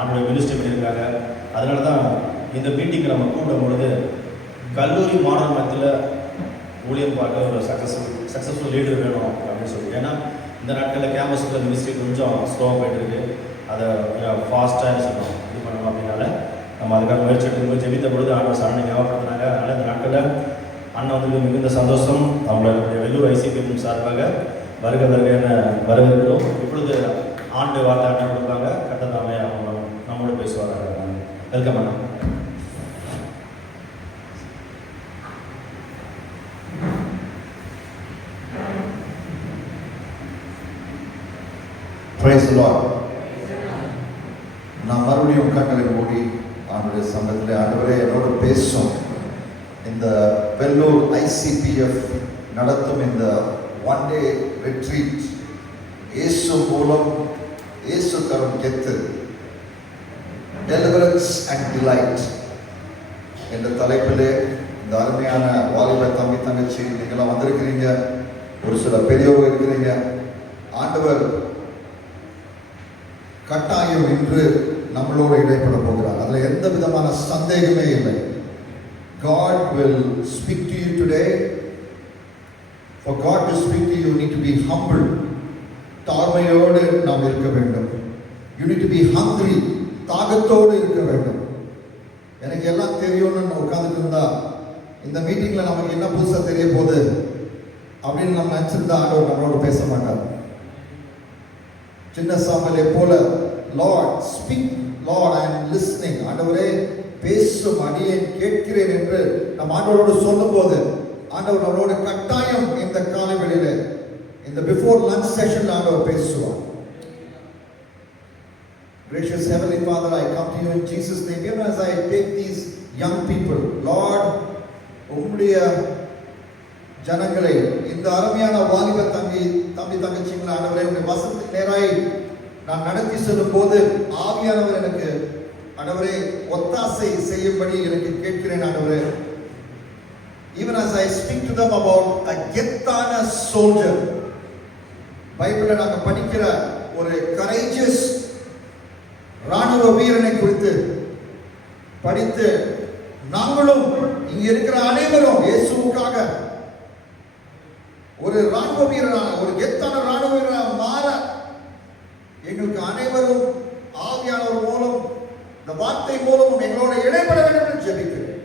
ஆண்டோட மினிஸ்ட்ரி பண்ணியிருக்காங்க. அதனால தான் இந்த மீட்டிங்கை நம்ம கூப்பிடும் பொழுது கல்லூரி மாணவர் மத்தியில் ஊழியம் பார்க்க ஒரு சக்ஸஸ்ஃபுல் லீடர் வேணும் அப்படின்னு சொல்லி. ஏன்னா இந்த நாட்களில் கேம்பஸுக்குள்ள மினிஸ்ட்ரி கொஞ்சம் ஸ்லோவாக போயிட்டுருக்கு. அதை ஃபாஸ்ட்டாக சொல்லணும் இது பண்ணணும் அப்படின்னால நம்ம அதுக்காக முயற்சி எடுக்கும்போது ஜெபித்த பொழுது ஆண்டவர் சரணை ஞாபகப்படுத்தினாங்க. அதனால் இந்த நாட்களில் அண்ணன் வந்து மிகுந்த சந்தோஷம். அவங்களுடைய வெள்ளூர் ஐசிபி சார்பாக வருக வருகையான வரவேற்கிறோம். இப்பொழுது ஆண்டு வார்த்தை அண்ணன் கொடுப்பாங்க. கட்டதாமே அவங்க நம்மளோட பேசுவாங்க. Welcome Anna. Praise the Lord. நான் மறுபடியும் கட்டளை மூடி ஆண்டுடைய சங்கத்தில் ஆண்டவரே என்னோட பேசும். இந்த வெள்ளூர் ஐசிபிஎஃப் நடத்தும் இந்த ஒன் டே ரெட்ரீட் இயேசு மூலம் இயேசு தரும் கெத்து டெலிவரன்ஸ் அண்ட் டிலைட் என்ற தலைப்பிலே இந்த அருமையான வாலிப தம்பி தங்கச்சி நீங்களாம் வந்திருக்கிறீங்க. ஒரு சில பெரியவங்க இருக்கிறீங்க. ஆண்டவர் கட்டாயம் இன்று நம்மளோடு இடைப்பட போகிறார். அதில் எந்த விதமான சந்தேகமே இல்லை. God will speak to you today. For God to speak to you, you need to be humble. தாழ்மையோடு நாம் இருக்க வேண்டும். You need to be hungry. தாகத்தோடு இருக்க வேண்டும். எனக்கு எல்லாம் தெரியும்னு உட்கார்ந்துட்டு இருந்தா இந்த மீட்டிங்ல நமக்கு என்ன புதுசாக தெரிய போகுது அப்படின்னு நம்ம நினைச்சிருந்தா ஆண்டவர் நம்மளோட பேச மாட்டார். சின்ன சாம்பலை போல லார்ட் ஸ்பீக் லார்ட் ஐ அம் லிஸ்னிங், ஆண்டவரே பேசும் அடியேன் கேட்கிறேன் என்று நம்ம ஆண்டவரோடு சொல்லும் போது ஆண்டவர் நம்மளோட கட்டாயம் இந்த காலை வேளையில இந்த பிஃபோர் லஞ்ச் செஷன்ல ஆண்டவர் பேசுவார். Gracious Heavenly Father, I come to you in Jesus' name. Even as I take these young people, Lord, உம்முடைய ஜனங்களை இந்த அருமையான வாலிப தம்பி தங்கச்சிங்களை ஆண்டவரே உடைய வசனத்துக்கு நேராய் நான் நடத்தி செல்லும் போது ஆவியானவர் எனக்கு ஆண்டவரே ஒத்தாசை செய்யும்படி எனக்கு கேட்கிறேன் ஆண்டவரே. Even as I speak to them about a கெத்தான soldier, பைபிள்ல நாங்க படிக்கிற ஒரு courageous ராணுவ வீரனை குறித்து படித்து நாங்களும் இங்க இருக்கிற அனைவரும் இயேசுவுக்காக ஒரு ராணுவ வீரரான ஒரு கெத்தான ராணுவ வீரராக மாற எங்களுக்கு அனைவரும் ஆவியானவர் மூலம் இந்த வார்த்தை மூலமும் எங்களோட இடைப்பட வேண்டும் என்று ஜெபிக்கிறேன்.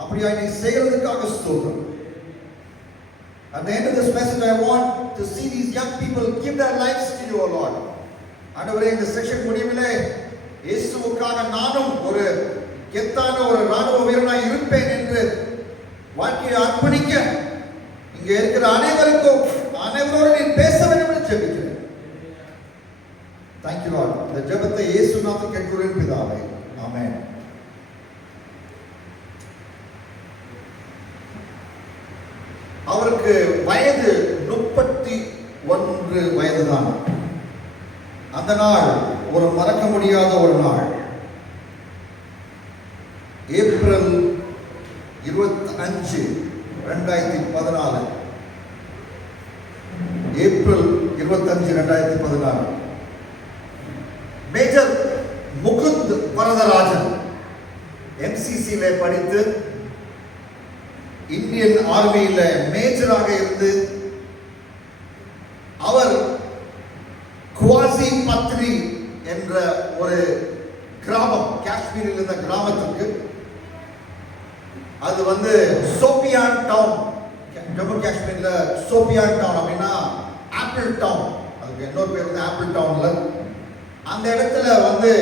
அப்படியா நீ செய்கிறதுக்காக ஸ்தோத்திரம். At the end of this message, I want to see these young people give their lives to you, O Lord. ஆண்டவரே இந்த செஷன் முடிவிலே இயேசுவுக்காக நானும் ஒரு கெத்தான ஒரு ராணுவ வீரனாய் இருப்பேன் என்று வாழ்க்கையை அர்ப்பணிக்க இங்க இருக்கிற அனைவருக்கும் அனைவரோடு நீ பேச வேண்டும் என்று ஜெபிக்கிறேன். Thank you Lord. இந்த ஜெபத்தை இயேசு நாமத்தில் கேட்கிறேன் பிதாவே. ஆமென். அவருக்கு வயது 31 வயதுதான். அந்த நாள் ஒரு மறக்க முடியாத ஒரு நாள். April 25, 2014. April 25, 2014. Major Mukund Varadarajan MCC-ல படித்து இந்தியன் ஆர்மியில மேஜராக இருந்து அவர் குவாசி பத்ரி என்ற ஒரு கிராமம், காஷ்மீரில் இருந்த கிராமத்துக்கு, அது வந்து சோபியான் டவுன், ஜம்மு காஷ்மீர்ல சோபியான் டவுன் அப்படின்னா ஆப்பிள் டவுன், அதுக்கு இன்னொரு பேர் வந்து ஆப்பிள் டவுன்ல, அந்த இடத்துல வந்து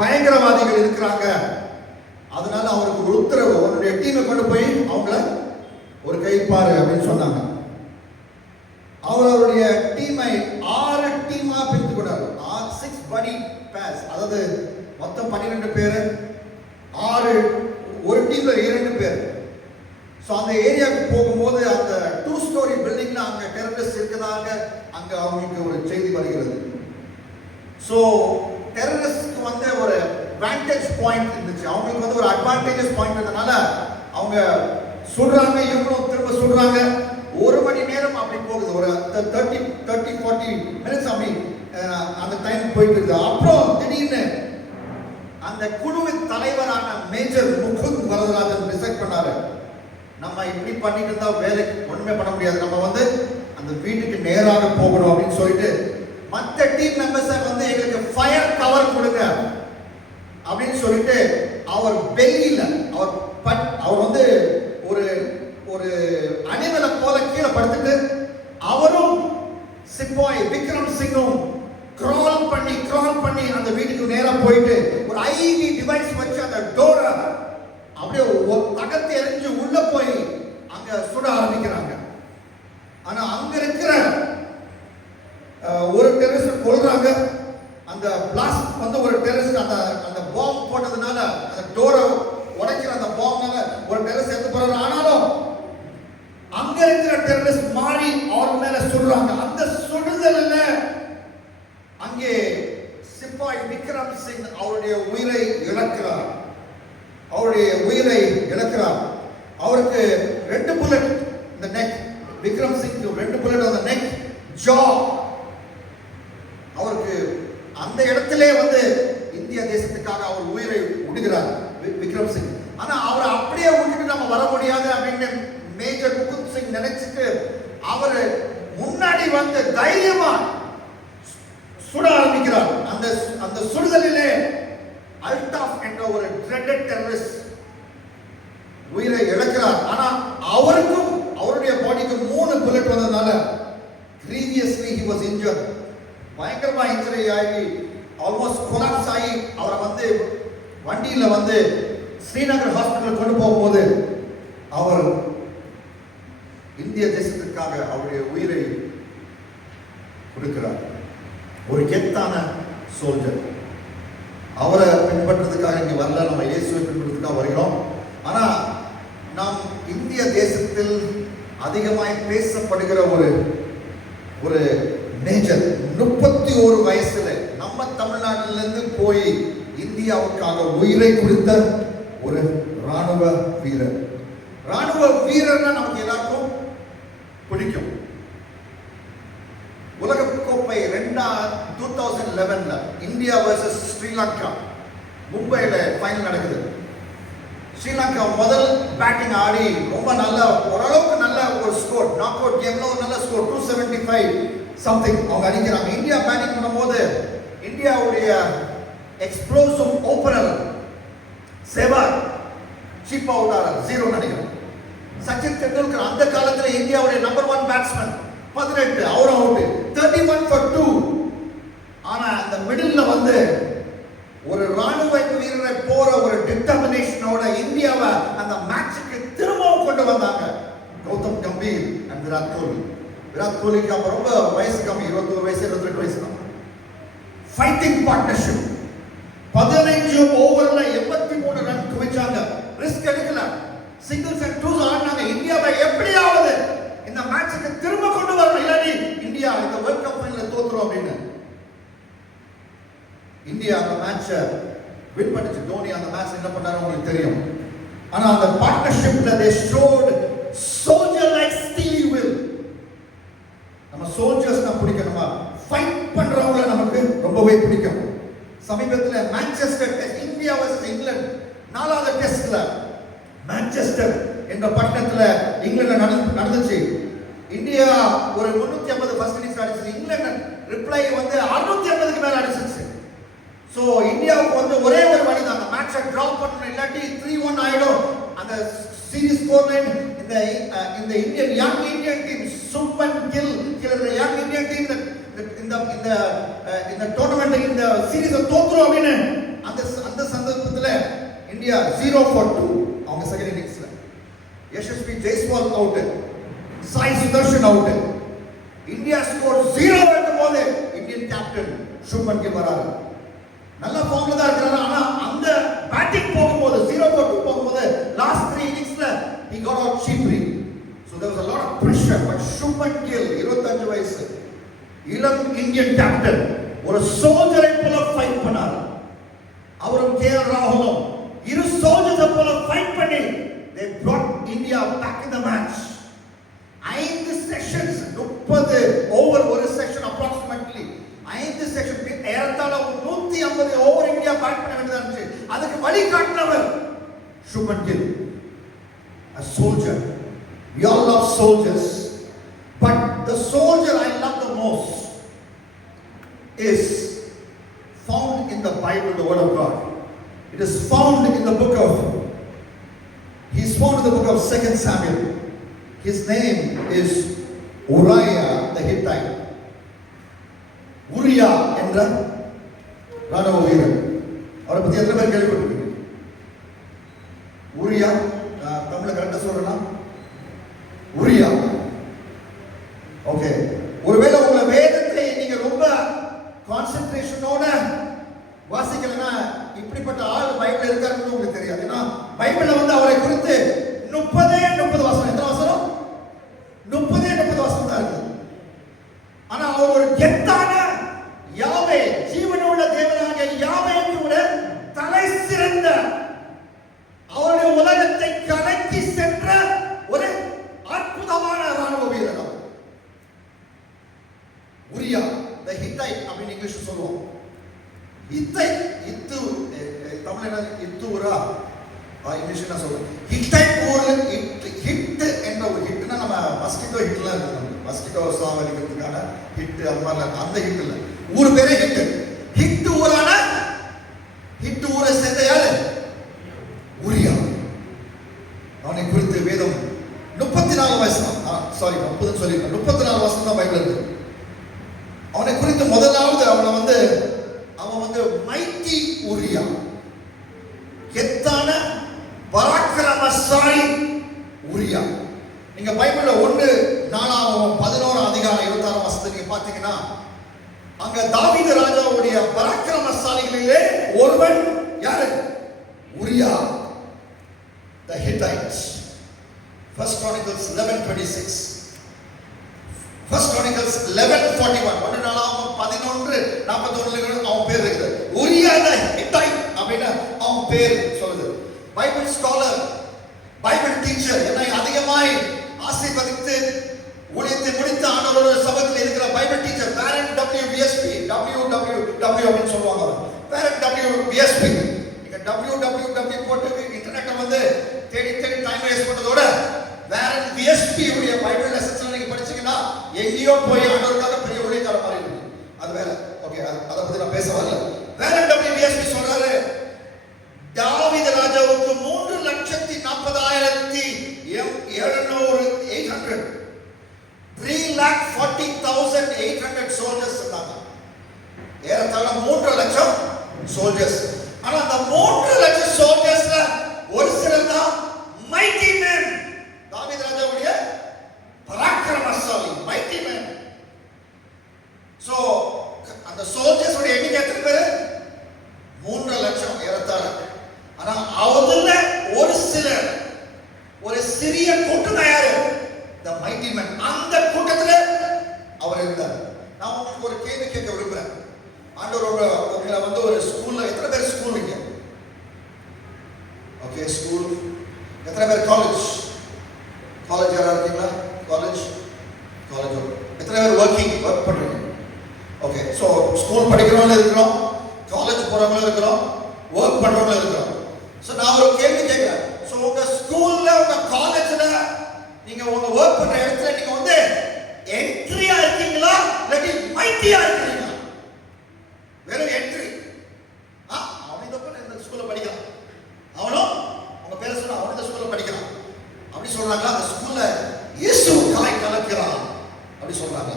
பயங்கரவாதிகள் இருக்கிறாங்க. அதனால அவருக்கு ஒரு உத்தரவு, அவருடைய டீமை கொண்டு போய் அவங்கள ஒரு கைப்பாரு அப்படின்னு சொன்னாங்க. அவருடைய டீமை 6 டீமா பிரித்து கொண்டார். 6 buddy pairs, அதாவது மொத்தம் 12 பேர், 6 ஒரு டீம்ல 2 பேர். ஸோ அந்த ஏரியாவுக்கு போகும்போது அந்த 2 story பில்டிங்ல அங்க டெரரிஸ்ட் இருக்கிறதாக அங்க அவங்களுக்கு ஒரு செய்தி வருகிறது. ஸோ டெரரிஸ்ட்க்கு வந்து ஒரு vantage பாயிண்ட் இருந்துச்சு, அவங்களுக்கு வந்து ஒரு அட்வான்டேஜஸ் பாயிண்ட் இருந்தனால அவங்க சுடுறாங்க, இவங்களும் திரும்ப சுடுறாங்க. 1 மணி நேரம் அப்படி போகுது, ஒரு 30-40 minutes அப்படி அந்த டைம் போயிட்டு இருக்குது. அப்புறம் திடீர்னு அந்த குழுவின் தலைவரான மேஜர் முகுந்த் வரதராஜன் டிசைட் பண்ணாரு, நம்ம இப்படி பண்ணிட்டு இருந்தா வேலை ஒண்ணுமே பண்ண முடியாது, நம்ம அந்த வீட்டுக்கு நேராக போகணும் அப்படின்னு சொல்லிட்டு மற்ற டீம் மெம்பர்ஸை எங்களுக்கு ஃபயர் கவர் கொடுங்க அப்படின்னு சொல்லிட்டு அவர் பெல்லியில அவர் ஒரு ஒரு அணிவலை போல கீழே படுத்துட்டு அவரும் சிப்பாய் விக்ரம் சிங்கும் கிரால் பண்ணி அந்த வீட்டுக்கு நேரா போயிட்டு ஒரு ஐவி டிவைஸ் வச்சு அந்த டோரை அப்படியே அகத்தை எரிஞ்சு உள்ள போய் அங்க சுட ஆரம்பிக்கிறாங்க. ஆனா அங்க இருக்கிற ஒரு டெரரிஸ்ட் கொல்றாங்க. அந்த பிளாஸ்ட் ஒரு டெரரிஸ்ட் அந்த பாம்பு போட்டதுனால அந்த டோரை உடைக்கிற அந்த பாம்னால ஒரு டெரரிஸ்ட் எடுத்து போறாரு. ஆனாலும் அங்க இருக்கிற டெரரிஸ்ட் மாறி அவர் மேல சுடுறாங்க. அந்த சுடுதல்ல அங்கே சிப்பாய் விக்ரம் சிங் அவருடைய உயிரை இழக்கிறார். அவருக்கு 2 புல்லட் இந்த நெக், விக்ரம் சிங் 2 புல்லட் அந்த நெக், ஜா. அவருக்கு அந்த இடத்திலே இந்திய தேசத்துக்காக அவர் உயிரை விடுகிறார் விக்ரம் சிங். ஆனா அவரை அப்படியே விட்டுட்டு நம்ம வர முடியாது அப்படின்னு மேஜர் முகுந்த் சிங் நினைச்சிட்டு அவர் முன்னாடி தைரியமா சுட ஆரம்பிக்கிறார். அந்த சுடுதலிலே அல்டாஃப் என்ற ஒரு ட்ரெடட் டெரரிஸ்ட் உயிரை இழக்கிறார். ஆனா அவருக்கும் அவருடைய பாடிக்கு 3 புல்லட் வந்ததால grievously he was injured. பயங்கரமா இன்ஜரி ஆகி ஆல்மோஸ்ட் கொலாப்ஸ் ஆகி அவரை வண்டியில ஸ்ரீநகர் ஹாஸ்பிட்டல் கொண்டு போகும்போது அவர் இந்திய தேசத்துக்காக அவருடைய உயிரை கொடுக்கிறார். ஒரு கெத்தான சோல்ஜர். அவரை பின்பற்றதுக்காக இங்க வரல, நம்ம இயேசுவை பின்பற்றதுக்காக வருகிறோம். ஆனா நாம் இந்திய தேசத்தில் அதிகமாய் பேசப்படுகிற ஒரு மேஜர் 31 வயசுல நம்ம தமிழ்நாட்டிலிருந்து போய் இந்தியாவுக்காக உயிரை கொடுத்த ஒரு ராணுவ வீரர். ராணுவ வீரர்னா நமக்கு எல்லாருக்கும் பிடிக்கும். உலக கோப்பை 2011 இந்தியா வர்சஸ் ஸ்ரீலங்கா மும்பைல ஃபைனல் நடக்குது. ஸ்ரீலங்கா முதல் பேட்டிங் ஆடி ரொம்ப நல்ல ஓரளவுக்கு நல்ல ஒரு ஸ்கோர், நாக் அவுட் கேம்ல ஒரு நல்ல ஸ்கோர் 275 சம்திங் அவங்க அடிக்கிறாங்க. இந்தியா பேட்டிங் பண்ணும்போது இந்தியாவுடைய explosive opener Sehwag cheap out ஆறார், 0 நினைக்கிறேன். சச்சின் டெண்டுல்கர் அந்த காலத்துல இந்தியாவுடைய நம்பர் 1 பேட்ஸ்மேன் 18 அவர் அவுட், 31 for 2. ஆனா அந்த மிடில்ல ஒரு ராணுவ வீரரை போற ஒரு டிட்டர்மினேஷனோட இந்தியாவை அந்த மேட்சுக்கு திரும்பவும் கொண்டு வந்தாங்க. கௌதம் கம்பீர் அண்ட் விராட் கோலி. விராட் கோலிக்கு அப்ப ரொம்ப வயசு கம்மி, 21 வயசு 22 வயசு தான். ஃபைட்டிங் பார்ட்னர்ஷிப் 15 ஓவர்ல 83 ரன் குவிச்சாங்க. ரிஸ்க் எடுக்கல, சிங்கிள்ஸ் அண்ட் டூஸ் ஆடினாங்க. இந்தியாவை எப்படியாவது இந்த மேட்சுக்கு திரும்ப கொண்டு வரணும், இல்லாட்டி இந்தியா இந்த வேர்ல்ட் கப் ஃபைனல்ல தோத்துரும் அப்படின்னு. இந்தியா அந்த மேட்சை வின் பண்ணிச்சு. தோனி அந்த மேட்ச் என்ன பண்ணாரு உங்களுக்கு தெரியும். ஆனா அந்த பார்ட்னர்ஷிப்ல they showed soldier like steely will. நம்ம சோல்ஜர்ஸ் தான் பிடிக்கணுமா, ஃபைட் பண்றவங்கள நமக்கு ரொம்பவே பிடிக்கும். சமீபத்துல Manchester test India versus England 4வது டெஸ்ட்ல மான்செஸ்டர் என்ற பட்டணத்துல இங்கிலாந்து நடந்துச்சு. இந்தியா ஒரு 350 ஃபர்ஸ்ட் இன்னிங்ஸ் அடிச்சது. இங்கிலாந்து ரிப்ளை 650க்கு மேல அடிச்சிச்சு. சோ இந்தியாவுக்கு ஒரே ஒரு வழி தான், அந்த மேட்சை டிராப் பண்ணணும், இல்லாட்டி 3-1 ஆயிடும். அந்த சீரிஸ் ஸ்கோர் லைன் இந்த Indian young Indian team Shubman Gill கிளற யங் இந்தியன் டீம் இந்த டோர்னமெண்ட் இந்த சீரிஸை தோத்துரும் அப்படின்னு அந்த சந்தர்ப்பத்துல இந்தியா 0 for 2 அவங்க செகண்ட் இன்னிங்ஸ்ல. Yashasvi Jaiswal out, Sai Sudharsan out. India score 0 இருக்கும்போது இந்தியன் கேப்டன் சுப்மன் கில் வராரு. நல்ல ஃபார்ம்ல தான் இருக்காரு. ஆனா அந்த பேட்டிங் போகும்போது 0 for 2 போகும்போது last 3 இன்னிங்ஸ்ல he got out cheaply. So there was a lot of pressure, but Shubman Gill 25 வயசு இளம் இந்தியன் கேப்டன் ஒரு சோல்ஜரை போல ஃபைட் பண்ணார். அவரும் கேஎல் ராகுலும் இரு சோல்ஜர்ஸை போல ஃபைட் பண்ணி they brought India back in the match. 5 sessions 30 over ஒரு செஷன் approximately 5 செஷன் ஏறத்தாழ 150 ஓவர் இந்தியா பேட் பண்ண வேண்டியதா இருந்துச்சு. வழிகாட்டினவர் Shubman Gill, a soldier. We all love soldiers, but the soldier I love the most is found in the Bible, the Word of God. It is found in the book of, he is found in the book of 2 Samuel. His name is Uriah the Hittite. Uriah என்ற ராணுவ வீரர். அவரை பத்தி எத்தனை பேர் கேள்விப்பட்டிருக்கீங்க? உரியா, தமிழ்ல கரெக்டா சொல்றேனா? உரியா. Okay. ஒருவேளை உங்க வேதத்தை நீங்க ரொம்ப கான்சென்ட்ரேஷனோட வாசிக்கலனா இப்படிப்பட்ட ஆள் பைபிள் இருக்காருன்னு உங்களுக்கு தெரியாது. ஏன்னா பைபிள்ல வந்து அவரை குறித்து 30 வசனம், எத்தனை வசனம்? 30 வசனம் தான் இருக்கு. ஆனா அவர் ஒரு கெத்தான யாவே, ஜீவனுள்ள தேவனாகிய யாவேக்கு கூட தலை சிறந்த, அவருடைய உலகத்தை கலக்கி சென்ற ஒரு அற்புதமான ராணுவ வீரர் அவர். உரியா the Hittite அப்படின்னு இங்கிலீஷ்ல சொல்லுவோம். Hittite, இத்து தமிழ்ல என்ன இத்துரா, இங்கிலீஷ்ல என்ன சொல்றோம்? Hittite ஊர்ல ஹிட் என்ற ஒரு ஹிட்னா நம்ம மஸ்கிட்டோ ஹிட்லாம் இருக்கு. மஸ்கிட்டோ சாவடிக்கிறதுக்கான ஹிட் அந்த மாதிரி அந்த ஹிட் இல்ல. ஊர் பேரே ஹிட். ஹிட் ஊரான ஹிட் ஊரை சேர்ந்த யாரு? உரியா. அவனை குறித்து வேதம் 34 வசனம், சாரி 30 சொல்லிருக்கேன், 34 வசனம் தான் பைபிள் இருக்கு. அவனை குறித்து முதலாவது அவன் வந்து மைட்டி உரியா, கெத்தான பராக்கிரமசாலி உரியா. நீங்க பைபிள்ல 1 அதிகாரம் 26 வசனத்தை நீங்க பாத்தீங்கன்னா அங்க தாவீது ராஜாவுடைய பராக்கிரமசாலிகளிலே ஒருவன் யாரு? உரியா the Hittites. 1 Chronicles 11:26, 1 Chronicles 11:41, 11:41 அவன் பேர் இருக்குது. உரியா the Hittite அப்படினா அவன் பேர் சொல்லுது. பைபிள் ஸ்காலர், பைபிள் டீச்சர், என்னை அதிகமாய் ஆசீர்வதித்து ஊழியத்தை முடித்த ஆண்டவரோட சபையில் இருக்கிற Bible teacher parent WBSP, WWW அப்படின்னு சொல்லுவாங்க. Parent WBSP. நீங்க WWW போட்டு இன்டர்நெட்ல வந்து தேடி டைம் வேஸ்ட் பண்றதோட பேரண்ட் BSP உடைய பைபிள் லெசன்ஸ் நீங்க படிச்சீங்கன்னா எங்கேயோ போய் ஆண்டவருக்காக பெரிய ஊழியக்கார மாதிரி இருக்கு. அது வேற. ஓகே, அத பத்தி நான் பேச வரல. பேரண்ட் WBSP சொல்றாரு, தாவீது ராஜாவுக்கு 3,40,700 3,40,800 soldiers இருந்தாங்க. ஏறத்தாழ 3 லட்சம் soldiers. ஆனா அந்த 3 லட்சம் soldiersல ஒரு சிலர் தான் mighty men. தாவீது ராஜாவுடைய பராக்கிரமசாலி mighty men. So அந்த soldiers உடைய எண்ணிக்கை எத்தனை பேர்? 3 லட்சம் ஏறத்தாழ. ஆனா அவதுல ஒரு சிலர், ஒரு சிறிய கூட்டம் யாரு? the mighty men. அந்த கூட்டத்துல அவர் இருந்தார். நான் உங்களுக்கு ஒரு கேள்வி கேட்க விரும்புறேன். ஆண்டவரோட உங்களை வந்து ஒரு ஸ்கூல்ல எத்தனை பேர் ஸ்கூல் இங்க? Okay, school. எத்தனை பேர் காலேஜ்? காலேஜ் யாரா இருக்கீங்களா? காலேஜ் எத்தனை பேர் ஒர்க் பண்றீங்க? ஓகே, சோ ஸ்கூல் படிக்கிறவங்க இருக்கிறோம், காலேஜ் போறவங்க இருக்கிறோம், ஒர்க் பண்றவங்க இருக்கிறோம். சோ நான் ஒரு கேள்வி கேட்கிறேன். சோ உங்க ஸ்கூல்ல, உங்க காலேஜ்ல, நீங்க உங்க ஒர்க் பண்ற இடத்துல நீங்க வந்து என்ட்ரியா இருக்கீங்களா இல்லாட்டி மைட்டியா இருக்கீங்களா? வெறும் என்ட்ரி. அவன் இந்த ஸ்கூல்ல படிக்கிறான், அவனும் உங்க பேரை சொன்னா அவன் இந்த ஸ்கூல்ல படிக்கிறான் அப்படி சொல்றாங்களா? அந்த ஸ்கூல்ல இயேசு காலை கலக்கிறான் அப்படி சொல்றாங்க.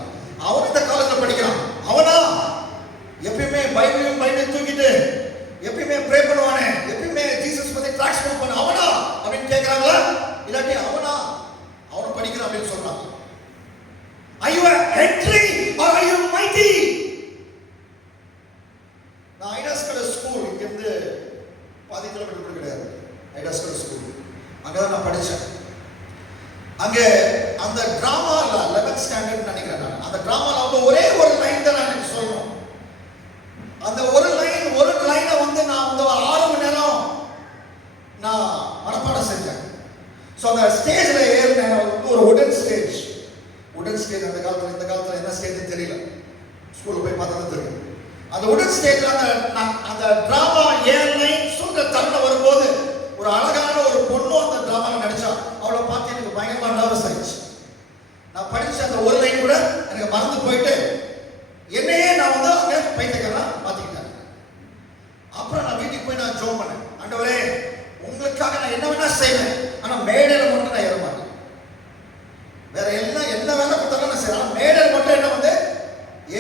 அவன் இந்த காலேஜ்ல படிக்கிறான், அவனா எப்பயுமே பைபிளையும் தூக்கிட்டு எப்பயுமே ப்ரே பண்ணுவானே, எப்பயுமே ஜீசஸ் பத்தி ட்ராக்ஸ் பண்ணுவானே, அவனா அப்படின்னு கேட்கறாங்களா? இல்லாட்டி அவனும் படிக்கிறான் அப்படின்னு சொல்றாங்க. Are you an entry or are you mighty? நான் ஐடாஸ்கர் ஸ்கூல் இங்க இருந்து 10 கிலோமீட்டர் கிடையாது. ஐடாஸ்கர் ஸ்கூல் அங்கதான் நான் படிச்சேன். அங்க அந்த டிராமால 11th ஸ்டாண்டர்ட் நினைக்கிறேன் நான். அந்த டிராமால வந்து ஒரே ஒரு லைன் தான் நான் எனக்கு சொல்லணும். அந்த ஒரு லைனை வந்து நான் அந்த 6 மணி நேரம் நான் மனப்பாடம் செஞ்சேன். சோ அந்த ஸ்டேஜ்ல ஏறினேன். ஒரு உடன் ஸ்டேஜ் அந்த காலத்துல, இந்த காலத்துல என்ன ஸ்டேஜ் தெரியல, ஸ்கூல்ல போய் பார்த்தா தெரியும். அந்த உடன் ஸ்டேஜ்ல அந்த டிராமா ஏர்லைன் சொல்ற தருணம் வரும்போது ஒரு அழகான ஒரு பொண்ணு அந்த டிராமாவில் நடிச்சா. அவளை பார்த்து எனக்கு பயங்கரமா நர்வஸ் ஆயிடுச்சு. நான் படிச்ச அந்த ஒரு லைன் கூட எனக்கு மறந்து போயிட்டு என்னையே நான் வந்து அங்க பைத்தியக்காரனா மாத்திக்கிட்டேன். அப்புறம் நான் வீட்டுக்கு போய் நான் ஜெபம் பண்ணேன். ஆண்டவரே, உங்களுக்காக நான் என்ன வேணா செய்வேன், ஆனா மேடையில மட்டும் நான் ஏற மாட்டேன். வேற எல்லாம் என்ன வேலை கொடுத்தாலும் நான் செய்யலாம், மேடையில மட்டும் என்ன வந்து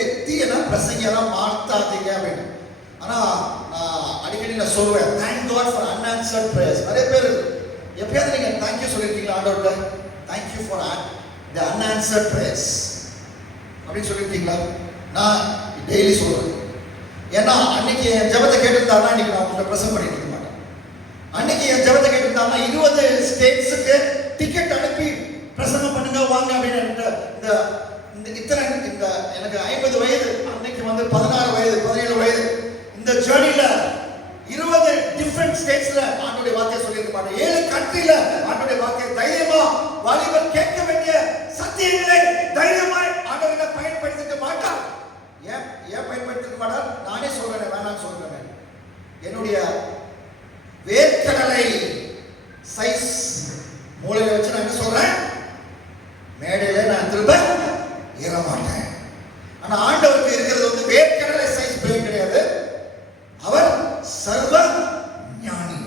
எத்தி என்ன பிரசங்கெல்லாம் மாத்தாதீங்க அப்படின்னு. ஆனா நான் அடிக்கடி நான் சொல்லுவேன், thank God for unanswered prayers. நிறைய பேர் எப்பயாவது நீங்க தேங்க்யூ சொல்லியிருக்கீங்களா ஆண்டவர்கிட்ட? Thank you for the unanswered prayers அப்படின்னு சொல்லியிருக்கீங்களா? நான் டெய்லி சொல்றேன். ஏன்னா அன்னைக்கு என் ஜெபத்தை கேட்டிருந்தாருன்னா இன்னைக்கு நான் உங்களை பிரசங்கம் பண்ணிட்டு இருக்க மாட்டேன். அன்னைக்கு என் ஜெபத்தை கேட்டிருந்தாருன்னா 20 ஸ்டேட்ஸுக்கு டிக்கெட் அனுப்பி பிரசங்கம் பண்ணுங்க வாங்க அப்படின்னு இத்தனை இந்த எனக்கு 50 வயது, அன்னைக்கு வந்து 16 வயது 17 வயது, இந்த ஜேர்னில 20 டிஃபரெண்ட் ஸ்டேட்ஸ்ல ஆண்டோடைய வார்த்தையை சொல்லியிருக்க மாட்டேன். 7 கண்ட்ரில ஆண்டோடைய வார்த்தையை தைரியமா வாலிபர் கேட்க வேண்டிய சத்தியங்களை தைரியமாய் ஆண்டவரை பயன்படுத்திக்க மாட்டார். ஏன் பயன்படுத்திக்க மாட்டார்? நானே சொல்றேன், வேணான்னு சொல்றேன். என்னுடைய வேர்க்கடலை சைஸ் மூளையை வச்சு நான் என்ன சொல்றேன், மேடையில நான் திரும்ப ஏற மாட்டேன். ஆனா ஆண்டவருக்கு இருக்கிறது வந்து வேர்க்கடலை சைஸ் பிரெயின் கிடையாது. அவர் சர்வ ஞானி.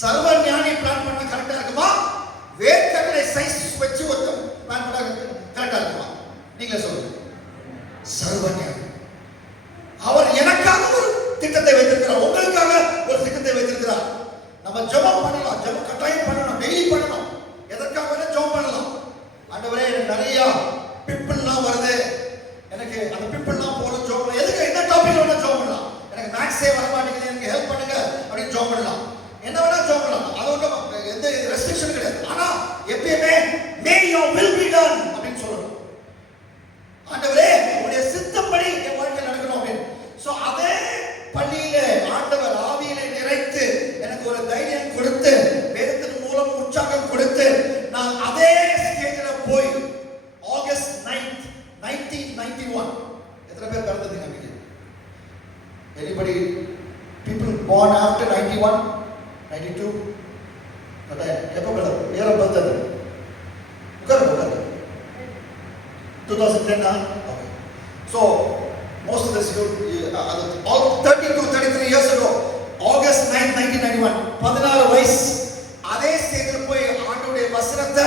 சர்வ ஞானி பிளான் பண்ண கரெக்டா இருக்குமா? வேர்க்கடலை சைஸ் வச்சு ஒரு பிளான் பண்ண கரெக்டா இருக்குமா? நீங்களே சொல்லுங்க. சர்வ ஞானி. அவர் எனக்காக ஒரு திட்டத்தை வைத்திருக்கிறார், உங்களுக்காக ஒரு திட்டத்தை வைத்திருக்கிறார். நம்ம ஜெபம் பண்ணலாம், ஜெபம் கட்டாயம் பண்ணணும், டெய்லி பண்ணணும். எதற்காக வேணா ஜெபம் பண்ணலாம். ஆண்டவரே, எனக்கு நிறைய பிம்பிள்லாம் வருது, எனக்கு அந்த பிம்பிள்லாம் போல ஜெபம், எதுக்கு என்ன டாபிக் வேணா ஜெபம் பண்ணலாம். எனக்கு மேக்ஸே வர மாட்டேங்குது, எனக்கு ஹெல்ப் பண்ணுங்க அப்படின்னு ஜெபம் பண்ணலாம். என்ன வேணா ஜெபம் பண்ணலாம். அது ஒன்றும் எந்த ரெஸ்ட்ரிக்ஷன் கிடையாது. ஆனா எப்பயுமே மே யுவர் வில் பி டன் அப்படின்னு சொல்லணும். ஆண்டவரே, உங்களுடைய சித்தப்படி என் வாழ்க்கையில் நடக்கணும் அப்படின்னு. சோ அதே பள்ளியில ஆண்டவர் ஆவியிலே நிறைத்து எனக்கு ஒரு தைரியம் கொடுத்து, வேதத்தின் மூலம் உற்சாகம் கொடுத்து, நான் அதே ஸ்டேஜ்ல போய் ஆகஸ்ட் 9th 1991. எத்தனை பேர் பிறந்ததுங்க அன்னைக்கு? Anybody people born after 91 92? எப்ப பிறந்தது? ஏற பிறந்தது? உட்காருங்க. 2010. Okay. So most of this all 30 to 33 years ago, August 9, 1991, 16 வயசு. அதே ஸ்டேஜ்ல போய் ஆண்டவருடைய வசனத்தை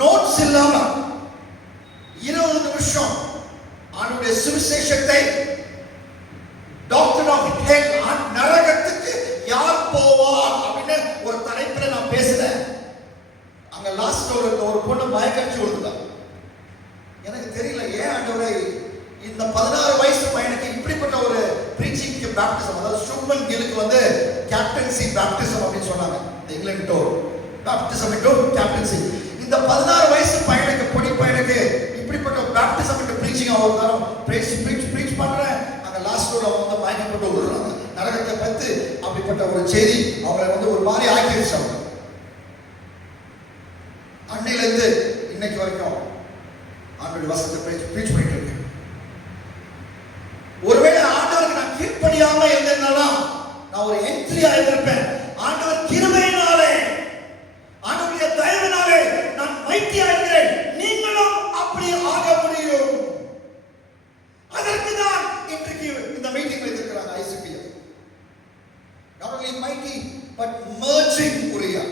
நோட்ஸ் இல்லாம 20 நிமிஷம் ஆண்டவருடைய சுவிசேஷத்தை டாக்டர் ஆஃப் ஹெல், நரகத்துக்கு யார் போவார் அப்படின்னு ஒரு தலைப்பில் நான் பேசுறேன். அங்க லாஸ்ட் ஒரு பொண்ணு மயக்கடிச்சு விழுந்தா. எனக்கு தெரியல ஏன் ஆண்டவரை இந்த 16 வயசு பையனுக்கு இப்படிப்பட்ட ஒரு பிரீச்சிங் பேப்டிசம், அதாவது சுப்மன் கிலுக்கு வந்து கேப்டன்சி பேப்டிசம் அப்படின்னு சொன்னாங்க. England door baptism captaincy. இந்த 16 வயசு பையனுக்கு, பொடி பையனுக்கு இப்படிப்பட்ட பேப்டிசம் பிரீச்சிங் அவர் தான் பிரீச் பண்றேன். அங்க லாஸ்ட் ரோல வந்து மயக்கப்பட்டு விடுறாங்க. நரகத்தை பத்தி அப்படிப்பட்ட ஒரு செய்தி அவங்களை வந்து ஒரு மாதிரி ஆக்கிடுச்சு. அவங்க அன்னையில இருந்து இன்னைக்கு வரைக்கும் ஆண்டவருடைய வசனத்தை பிரீச் பண்ணிட்டு இருக்கேன். ஒருவேளை ஆண்டவருக்கு நான் கீழ்ப்படியாம இருந்தேன்னா நான் ஒரு என்ட்ரியா இருந்திருப்பேன். ஆண்டவர் கிருபையினாலே, ஆண்டவருடைய தயவினாலே நான் வைத்தியா இருக்கிறேன். நீங்களும் அப்படி ஆக முடியும். அதற்கு தான் இன்றைக்கு இந்த மீட்டிங் வைத்திருக்கிறாங்க ICPF. Not only mighty but merging உரியா,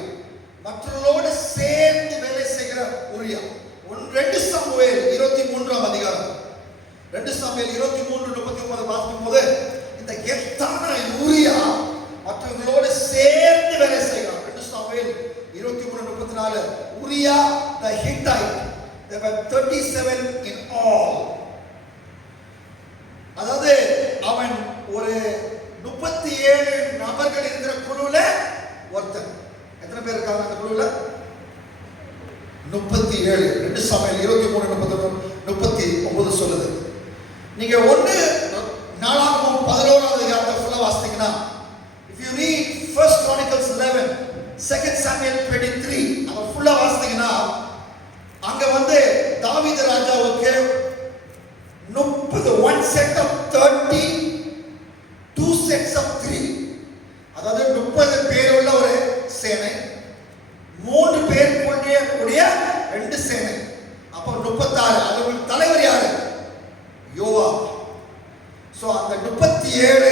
மற்றவர்களோடு சேர்ந்து வேலை செய்கிற உரியா. 2 சாமுவேல் 23ஆம் அதிகாரம், 2 சாமுவேல் 23:39 பார்க்கும்போது இந்த கெத்தான உரியா மற்றவர்களோடு சேர்ந்து வேலை செய்கிறார். 2 Samuel 23:34, Uriah the Hittite, there were 37 in all. அதாவது அவன் ஒரு 37 நபர்கள் இருக்கிற குழுல ஒருத்தன். எத்தனை பேர் இருக்காங்க அந்த குழுல? 37. 2 சாமுவேல் 23:39 சொல்லுது. நீங்க 1 நாளாகமம் 11ஆம் அதிகாரத்தை ஃபுல்லா வாசித்தீங்கன்னா, if you read 1 Chronicles 11, 2 Samuel 23 அத ஃபுல்லா வாசித்தீங்கன்னா, அங்க வந்து தாவீது ராஜாவுக்கு 1 set of 30, 2 sets of 3, அதாவது அந்த 37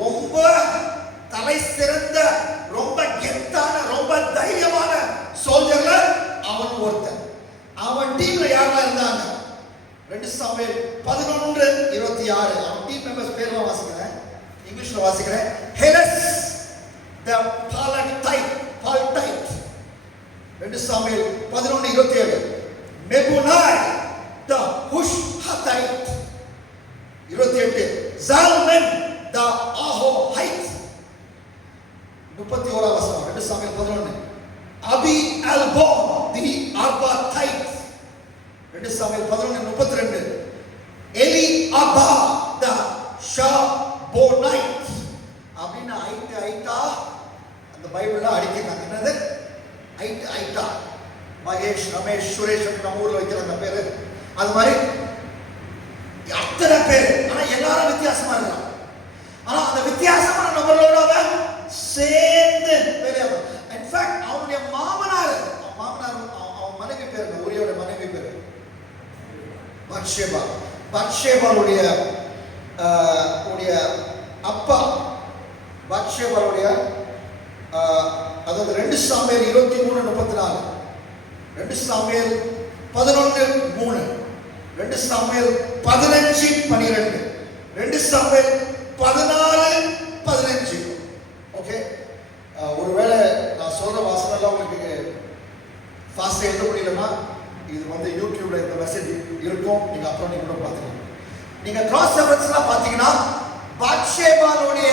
ரொம்ப தலை சிறந்த, ரொம்ப கெத்தான, ரொம்ப தைரியமான சோல்ஜர்ல அவன் ஒருத்தன். அவன் டீம்ல யாரெல்லாம் இருந்தாங்க? 2 சாமுவேல் 11:26. அவன் டீம் மெம்பர்ஸ் பேர்ல வாசிக்கிறேன், இங்கிலீஷ்ல வாசிக்கிறேன். Helez the Palatite, 2 Samuel 11:27. Mebunnai the Hushathite, 28. Zalman the Ahohite, 31 வசனம், 2 Samuel 11. Abialbon the Arbathite, 2 Samuel 11:32. எலி அபா the Shabonite. அப்படின்னா ஐட்டா அந்த பைபிள்ல அடிக்கிறாங்க. என்னது ஐட்டா? மகேஷ், ரமேஷ், சுரேஷ் நம்ம ஊர்ல வைக்கிறாங்க பேரு. அது மாதிரி அத்தனை பேர். ஆனா எல்லாரும் வித்தியாசமா இருக்காங்க. ஆனா அந்த வித்தியாசமான நபர்களோட அவன் சேர்ந்து வேலையாகும். இன்ஃபேக்ட் அவனுடைய மாமனார் அவன் மனைவி பேர், உரியோட மனைவி பேர் பத்ஷேபா. பத்ஷேபாவுடைய அப்பா பத்ஷேபாவுடைய, அதாவது 2 Samuel 23:34, 2 Samuel 11:3, 2 Samuel 15:12, 2 Samuel 16:15. Okay, ஒருவேளை நான் சொல்ற வாசனெல்லாம் உங்களுக்கு ஃபாஸ்டா எழுத முடியலன்னா இது வந்து யூடியூப்ல இந்த மெசேஜ் இருக்கும், நீங்க அப்புறம் நீங்க கூட பார்த்துக்கலாம். நீங்க கிராஸ் ரெஃபரன்ஸ்லாம் பார்த்தீங்கன்னா பாத்ஷேபாவுடைய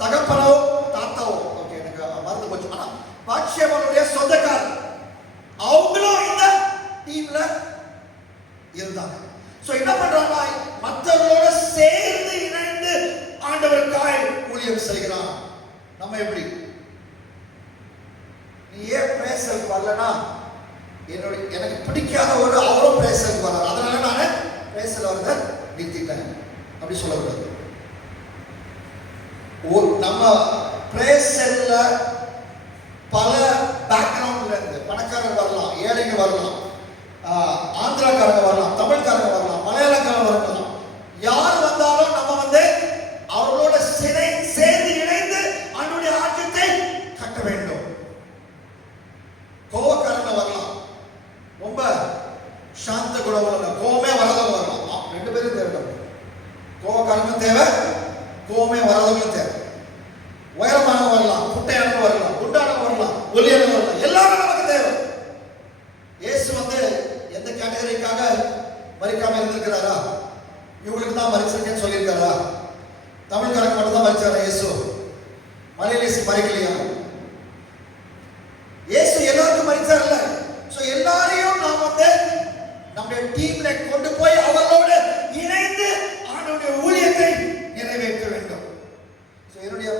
தகப்பனோ தாத்தாவோ, ஓகே எனக்கு மறந்து போச்சு, ஆனா பாத்ஷேபாவுடைய சொந்தக்காரர் அவங்களும் இந்த டீம்ல இருந்தாங்க. சோ என்ன பண்றாங்க? மற்றவர்களோட சேர்ந்து இணைந்து ஆண்டவருக்காய் ஊழியம் செய்கிறான். நம்ம எப்படி? நீ ஏன் பிரேசலுக்கு வரலனா, எனக்கு பிடிக்காத ஒரு அவரும் பிரேசலுக்கு வராரு, அதனால நான் பிரேசல் வரத நிறுத்திட்டேன் அப்படி சொல்லக்கூடாது. நம்ம பிரேசல்ல பல பேக்ரவுண்ட்ல இருந்து பணக்காரங்க வரலாம், ஏழைங்க வரலாம், ஆந்திராக்காரங்க வரலாம், தமிழ்காரங்க வரலாம், மலையாளக்காரங்க வரலாம். யார் வந்தாலும் நம்ம வந்து அவர்களோட சேர்ந்து இணைந்து அவனுடைய ஆட்சியத்தை கட்ட வேண்டும். கோவக்காரங்க வரலாம், ரொம்ப சாந்த குணமுள்ள, கோவமே வராதவங்க வரலாம். 2 பேரும் தேவை. கோவக்காரங்க தேவை, கோவமே வராதவங்க தேவை. உயரமானவங்க வரலாம், குட்டையானவங்க வரலாம், குண்டானவங்க வரலாம், ஒல்லியானவங்க வரலாம், எல்லாரும் நமக்கு தேவை. இயேசு வந்து எந்த கேட்டகரிக்காக மரிக்காம இருந்திருக்கிறாரா? இவங்களுக்கு தான் மரிச்சிருக்கேன்னு சொல்லியிருக்காரா? தமிழ்காரங்க மட்டும் தான் மரிச்சாரா இயேசு? மலையாளிஸ் மரிக்கலையா? இயேசு எல்லாருக்கும் மரிச்சார்ல. சோ எல்லாரையும் நாம் வந்து நம்முடைய டீம்ல கொண்டு போய் அவர்களோடு இணைந்து ஆண்டவருடைய ஊழியத்தை நிறைவேற்ற வேண்டும். சோ என்னுடைய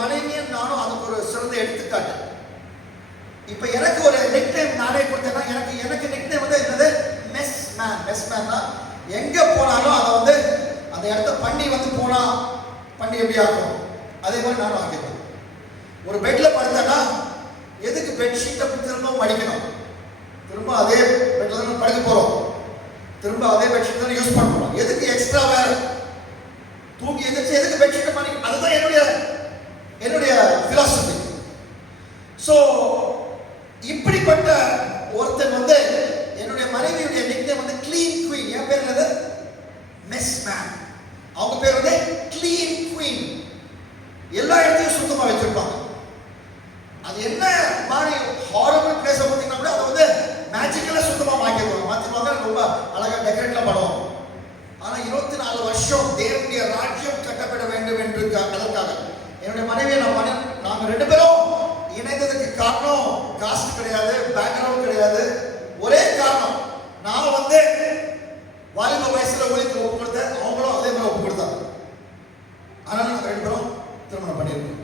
மனைவியும் நானும் அதுக்கு ஒரு சிறந்த எடுத்துக்காட்டு. இப்ப எனக்கு ஒரு நிக்நேம் நானே கொடுத்தேன்னா, எனக்கு நிக்நேம் வந்து என்னது? மெஸ் மேன்னா எங்க போனாலும் அதை வந்து அந்த இடத்த பண்ணி வந்து போனா பண்ணி எப்படி ஆகும், அதே மாதிரி நானும் ஆக்கிடுவேன். ஒரு பெட்ல படுத்தேன்னா எதுக்கு பெட்ஷீட்டை திரும்ப மடிக்கணும்? திரும்ப அதே பெட்ல தான் படுக்க போறோம், திரும்ப அதே பெட்ஷீட் தான் யூஸ் பண்ணுறோம். எதுக்கு எக்ஸ்ட்ரா வேற தூங்கி எந்திரிச்சு எதுக்கு பெட்ஷீட்டை மடிக்கணும்? அதுதான் என்னுடைய பிலாசபி. சோ இப்படிப்பட்ட ஒருத்தன் வந்து என்னுடைய மனைவியுடைய நிக்நேம் வந்து கிளீன் குவீன். என் பேர் என்னது? Mess man. அவங்க பேர் வந்து கிளீன் குவீன். எல்லா இடத்தையும் சுத்தமா வச்சிருப்பாங்க. அது என்ன மாதிரி ஹாரபிள் பிளேஸ் பார்த்தீங்கன்னா கூட அதை வந்து மேஜிக்கலா சுத்தமா மாத்திடுவாங்க, ரொம்ப அழகா டெக்கரேட்லாம் பண்ணுவாங்க. ஆனா 24 வருஷம் தேவனுடைய ராஜ்யம் கட்டப்பட வேண்டும் என்று அதற்காக என்னுடைய மனைவியை நாங்க 2 பேரும் இணைந்ததுக்கு காரணம் காஸ்ட் கிடையாது, பேக்ரவுண்ட் கிடையாது. ஒரே காரணம், நான் வந்து வாலிப வயசுல ஊழியத்துக்கு ஒப்பு கொடுத்தேன், அவங்களும் அதே மாதிரி ஒப்பு கொடுத்தாங்க. அதனால நாங்க 2 பேரும் திருமணம் பண்ணியிருக்கோம்.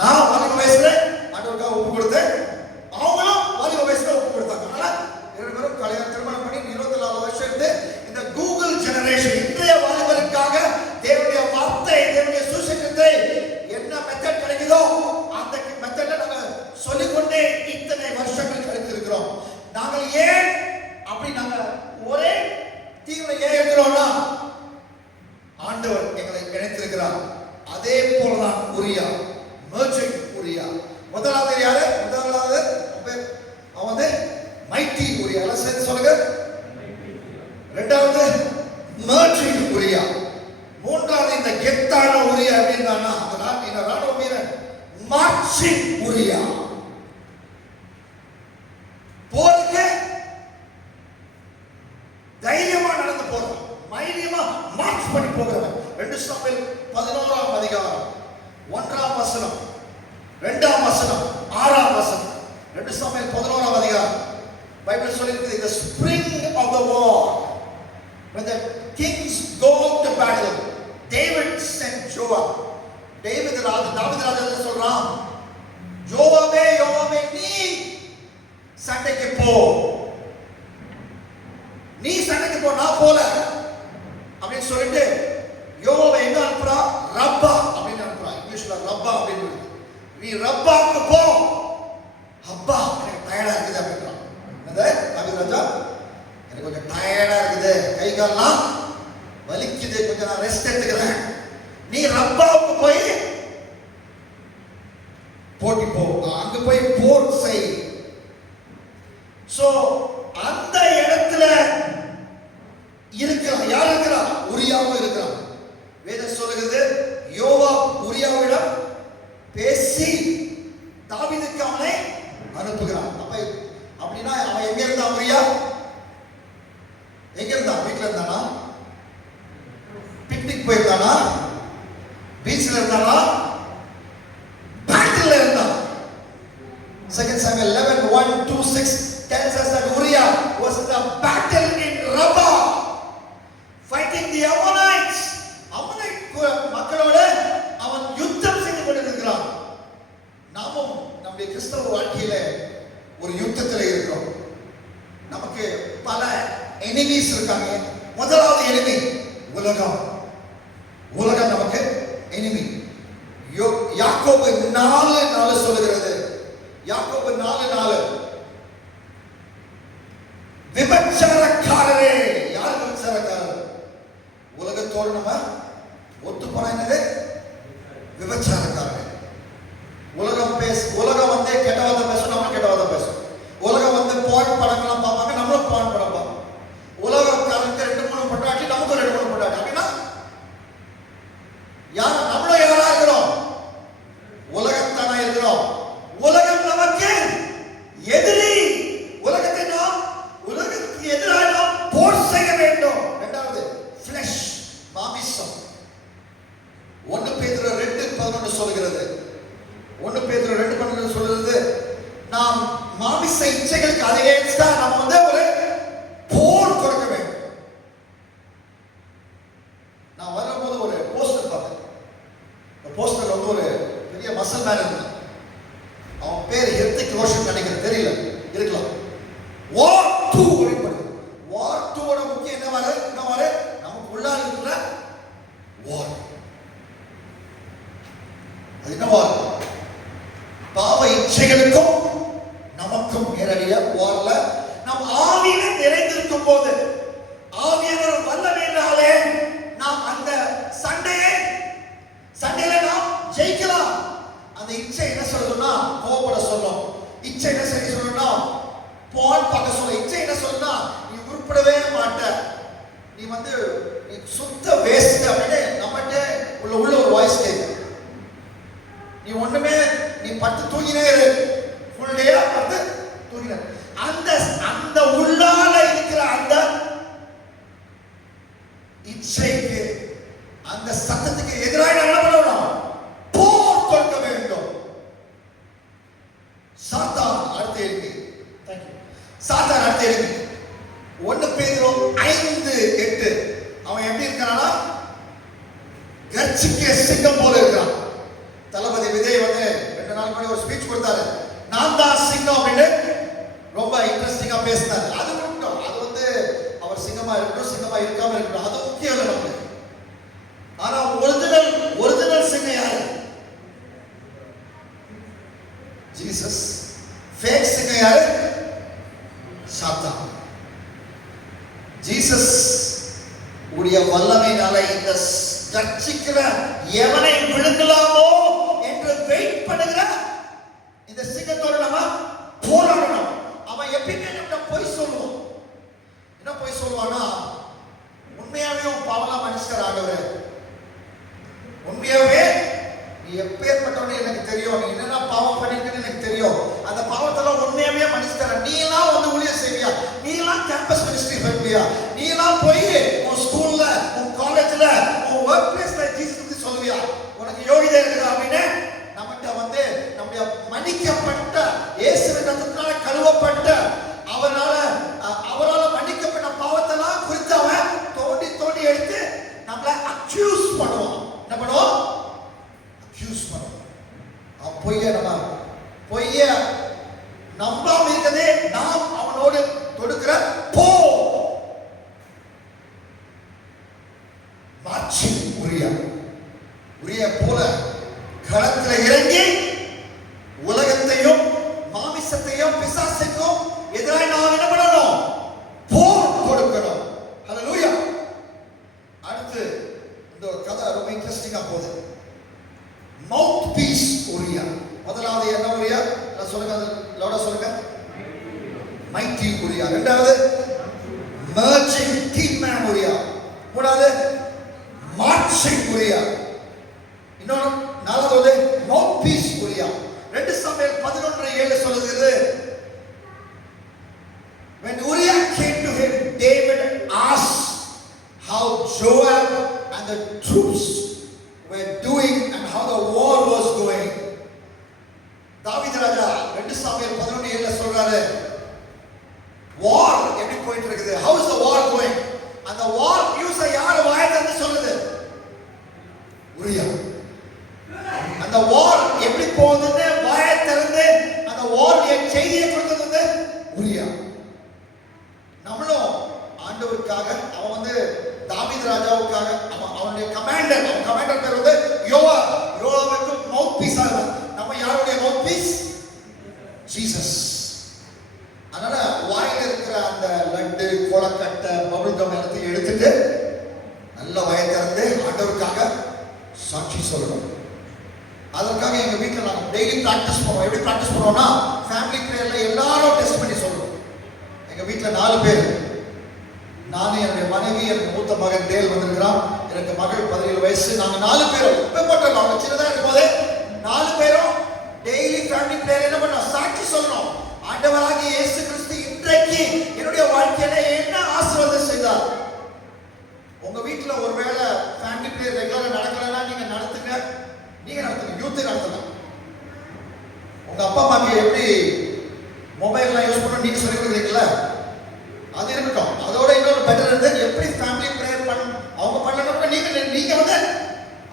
நான் வாலிப வயசுல ஆண்டவருக்காக ஒப்பு கொடுத்தேன், அவங்களும் வாலிப வயசுல ஒப்பு கொடுத்தாங்க. அதனால 2 பேரும் திருமணம் பண்ணி 24 வருஷம் இருந்து இந்த கூகுள் ஜெனரேஷன் இன்றைய வாலிபருக்காக தேவனுடைய வார்த்தை, தேவனுடைய சுவிசேஷத்தை என்ன மெத்தட் கிடைக்குதோ அந்த மெத்தட்ல நாங்க சொல்லிக்கொண்டே இத்தனை வருஷங்கள் கழித்திருக்கிறோம். நாங்கள் ஏன் அப்படி நாங்க ஒரே தீவிர இணைத்திருக்கிறார். அதே போலதான் உரியா, மர்ஜிங் உரியா. முதலாவது யாரு? முதலாவது அவன் வந்து மைட்டி உரியா. சேர்த்து சொல்லுங்க. இரண்டாவது மர்ஜிங் உரியா. மூன்றாவது இந்த கெத்தான உரியா அப்படின்னா இந்த ராணுவ வீரன் மார்ச்சிங் உரியா. போருக்கு தைரியமா நடந்து போறவன், தைரியமா மார்ச் பண்ணி போகிறவன். 2 சாமுவேல் 11ஆம் அதிகாரம் 1ஆம் வசனம், 2ஆம் வசனம், 6ஆம் வசனம். 2 சாமுவேல் 11ஆம் அதிகாரம் பைபிள் சொல்லிருக்கு, the spring of the war, when the kings go to battle, David sent Joab. தாவீது ராஜா சொல்றான், யோவாபே நீ சண்டைக்கு போ, நீ சண்டைக்கு போ, நான் போல அப்படின்னு சொல்லிட்டு யோவாபை எங்க அனுப்புறா? ரப்பா அப்படின்னு அனுப்புறா. இங்கிலீஷ்ல ரப்பா அப்படின்னு, நீ ரப்பாக்கு போ. அப்பா எனக்கு டயர்டா இருக்குது அப்படின்றான். தாவீது ராஜா, எனக்கு கொஞ்சம் டயர்டா இருக்குது, கை கால்லாம் வலிக்குது, கொஞ்சம் நான் ரெஸ்ட் எடுத்துக்கிறேன், நீ ரப்பாவுக்கு போய் போட்டி போ, அங்க போய் போர் செய். சோ அந்த இடத்துல இருக்கிறான். யார் இருக்கிறான்? உரியாவும் இருக்கிறான். வேதம் சொல்லுகிறது, யோவாப் உரியாவிடம் பேசி தாவீதுக்கு அவனை அனுப்புகிறான். அப்படின்னா அவன் எங்க இருந்தான்? உரியா எங்க இருந்தான்? வீட்டுல இருந்தானா? பிக்னிக் போயிருந்தானா? பீச்ல இருந்தானா? பேட்டில் இருந்தான். 2 Samuel 11:1-6 tells us that Uriah was in the battle in Rabbah fighting the Ammonites. Ammonite மக்களோட அவன் யுத்தம் செய்து கொண்டிருக்கிறான். நாமும் நம்முடைய கிறிஸ்தவ வாழ்க்கையில ஒரு யுத்தத்தில் இருக்கிறோம். நமக்கு பல எனிமீஸ் இருக்காங்க. முதலாவது எனிமி உலகம். உலகம் நமக்கு எனிமி. யாக்கோபு 4:4 சொல்லுகிறது. யாக்கோபு 4:4, விபச்சாரக்காரரே. யார் விபச்சாரக்காரர்? உலகத்தோடு நம்ம ஒத்து போனா என்னது? விபச்சாரக்காரர். உலகம் வந்து கெட்ட வார்த்தை பேசும், நம்ம கெட்ட வார்த்தை பேசும். உலகம் வந்து பாயிண்ட் படங்கள்லாம் பார்ப்பாங்க, நம்மளும் பாயிண்ட் படம் பார்ப்போம். உலகக்காரருக்கு 2-3 பொண்டாட்டி, நமக்கு 2-3 பொண்டாட்டி. அப்படின்னா யார்? நம்மளும் யாரா இருக்கிறோம்? உலகத்தானா இருக்கிறோம். உலகம் நமக்கு எதிரி. உலகத்துக்கு எதிராக நாம் போர் செய்ய வேண்டும். இரண்டாவது ஃபிளஷ், மாமிசம். 1 பேதுரு 2:11 சொல்கிறது. 1 பேதுரு 2:11 சொல்கிறது, நாம் மாமிச இச்சைகளுக்கு அகைன்ஸ்டா நம்ம வந்து ஒரு போர் கொடுக்க வேண்டும். நான் வரும்போது ஒரு போஸ்டர் பார்த்தேன். அந்த போஸ்டர் வந்து ஒரு பெரிய மசல் மேன் இருந்தான். அவன் பேர் ஹிருத்திக் ரோஷன் நினைக்கிறேன், தெரியல, இருக்கலாம். வார் 2 வெளிப்படுது. வார் 2 முக்கியம் என்ன வர? நமக்கு உள்ளார இருக்கிற வார். அது என்ன வார்? பாவ இச்சைகளுக்கும் நமக்கும் நேரடியா வார்ல நாம் ஆவியில நிறைந்திருக்கும் போது, ஆவியானவர் வல்லமையினாலே நாம் அந்த சண்டையில நாம் ஜெயிக்கலாம். அந்த இச்சை என்ன சொல்லுதுன்னா கோபப்பட சொல்லும். இச்சை என்ன செய்ய சொல்லுன்னா பால் பார்க்க சொல்ல. இச்சை என்ன சொல்லுன்னா நீ உருப்படவே மாட்ட, நீ சுத்த வேஸ்ட் அப்படின்னு நம்மகிட்ட உள்ள ஒரு வாய்ஸ் கேட்கும். நீ ஒண்ணுமே, நீ பட்டு தூங்கினே இரு, ஃபுல் டே பட்டு தூங்கின. அந்த உள்ளால இருக்கிற அந்த இச்சைக்கு, அந்த சத்தத்துக்கு எதிராக என்ன பண்ணணும்? போர் கொடுக்க வேண்டும். சாத்தான் அடுத்த எழுதி. சாத்தான் அடுத்த எழுதி 1 பேதுரு 5:8. அவன் எப்படி இருக்கிறானா? கர்ச்சிக்க சிங்கம் போல இருக்கிறான். தளபதி விஜய் 2 நாள் முன்னாடி ஒரு ஸ்பீச் கொடுத்தாரு. நான் தான் சிங்கம் அப்படின்னு ரொம்ப இன்ட்ரெஸ்டிங்கா பேசினாரு. அது மட்டும், அது அவர் சிங்கமா இருக்கட்டும், சிங்கமா இருக்காம இருக்கட்டும், அது முக்கியம் இல்லை நமக்கு. ஆனா ஒரிஜினல் சிங்கம் யாரு? ஜீசஸ். ஃபேக் சிங்கம் யாரு? சாத்தான். ஜீசஸ் உடைய வல்லமையினால இந்த கர்ச்சிக்கிற எவனை விழுங்கலாமோ என்று வெயிட் பண்ணுகிற இந்த சிங்கத்தோட நம்ம போராடணும். அவன் எப்பயுமே நம்ம பொய் சொல்லுவான். என்ன பொய் சொல்லுவானா, உண்மையாவே பாவலா மனுஷர் ஆண்டவர், உண்மையாவே நீ எப்பேற்பட்டவனு எனக்கு தெரியும், நீ என்னென்ன பாவம் பண்ணிருக்கன்னு எனக்கு தெரியும், அந்த பாவத்தெல்லாம் உண்மையாவே மன்னிச்சுத்தர, நீ எல்லாம் வந்து ஊழியம் செய்வியா, நீ எல்லாம் கேம்பஸ் மினிஸ்ட்ரி பண்ணுவியா, நீ எல்லாம் போய் உன் ஸ்கூல்ல உன் காலேஜ்ல உன் ஒர்க் பிளேஸ்ல ஜீசஸ் பத்தி சொல்லுவியா, உனக்கு யோகிதை இருக்குதா அப்படின்னு நம்மகிட்ட வந்து நம்முடைய மன்னிக்கப்பட்ட இயேசுவின் ரத்தத்தினால கழுவப்பட்ட அவரால் மன்னிக்கப்பட்ட பாவத்தெல்லாம் குறித்து அவன் தோண்டி தோண்டி எடுத்து நம்மளை அக்யூஸ் பண்ணுவான். என்ன பண்ணுவோம்? அக்யூஸ் பண்ணுவோம். பொய்ய நம்பாம இருக்கதே நாம் அவனோடு தொடுக்கிற போ மாட்சி. உரிய போல களத்தில் இறங்கி உலகத்தையும் மாமிசத்தையும் பிசாசுக்கும் எதிராக நாம் என்ன பண்ணணும்? போர் கொடுக்கணும். ஹல்லேலூயா. அடுத்து இந்த கதை ரொம்ப இன்ட்ரெஸ்டிங்கா போகுது. மவுத் பீஸ் உரியா. முதலாவது என்ன உரியா? சொல்லுங்க, லவுடா சொல்லுங்க. மைட்டி உரியா. இரண்டாவது மர்ஜிங் டீம் மேன் உரியா. மூணாவது மார்ச்சிங் உரியா. இன்னொரு நாலாவது மவுத் பீஸ் உரியா. 2 சாமுவேல் 11:7 சொல்லுகிறது, when Uriah came to him, David asked how Joab and the troops were doing and how the war was going. தாவீது ராஜா 2 சாமுவேல் 11:7 சொல்றாரு, war எப்படி போயிட்டு இருக்குது, how is the war going? அந்த war நியூஸ் யார் வாயை திறந்து சொல்லுது? உரியா. அந்த war எப்படி போகுதுன்னு வாயை திறந்து அந்த war செய்தியை கொடுத்தது உரியா. நம்மளும் ஆண்டவருக்காக, அவன் வந்து தாவீது ராஜாவுக்காக, அவனுடைய கமாண்டர் பேர் வந்து யோவாவுக்கு மவுத் பீஸ் ஆகும். நம்ம யாருடைய மவுத் பீஸ்? ஜீசஸ். அதனால வாயில இருக்கிற அந்த லட்டு, கொலக்கட்டை, பபுள் கம் எல்லாத்தையும் எடுத்துட்டு நல்ல வாயை திறந்து ஆண்டவருக்காக சாட்சி சொல்லணும். அதற்காக எங்க வீட்டில் நாங்கள் டெய்லி பிராக்டிஸ் பண்ணுவோம். எப்படி பிராக்டிஸ் பண்ணுவோம்னா, ஃபேமிலி பிரேயர்ல எல்லாரும் டெஸ்ட் பண்ணி சொல்லுவோம். எங்க வீட்டில் 4 பேர், நானும் என்னுடைய மனைவி, எனக்கு மூத்த மகன் டேல் வந்திருக்கிறான், எனக்கு மகள் 17 வயசு. நாங்க 4 பேரும் போட்டோம். அவங்க சின்னதா இருக்கும்போது 4 பேரும் டெய்லி ஃபேமிலி பிரேயர் என்ன பண்ணோம்? சாட்சி சொல்லணும். ஆண்டவராகிய இயேசு கிறிஸ்து இன்றைக்கு என்னுடைய வாழ்க்கையில என்ன ஆசீர்வாதம் செய்தார். உங்க வீட்டில் ஒருவேளை ஃபேமிலி பிரேயர் ரெகுலரா நடக்கலன்னா நீங்க நடத்துங்க, யூத் நடத்தலாம். உங்க அப்பா அம்மாக்கு எப்படி மொபைல்லாம் யூஸ் பண்ண நீங்க சொல்லி கொடுக்குறீங்களா, அது இருக்கட்டும். அதோட இன்னொரு பெட்டர் இருந்து எப்படி ஃபேமிலி பிரேயர் அவங்க பண்ணணும், நீங்க வந்து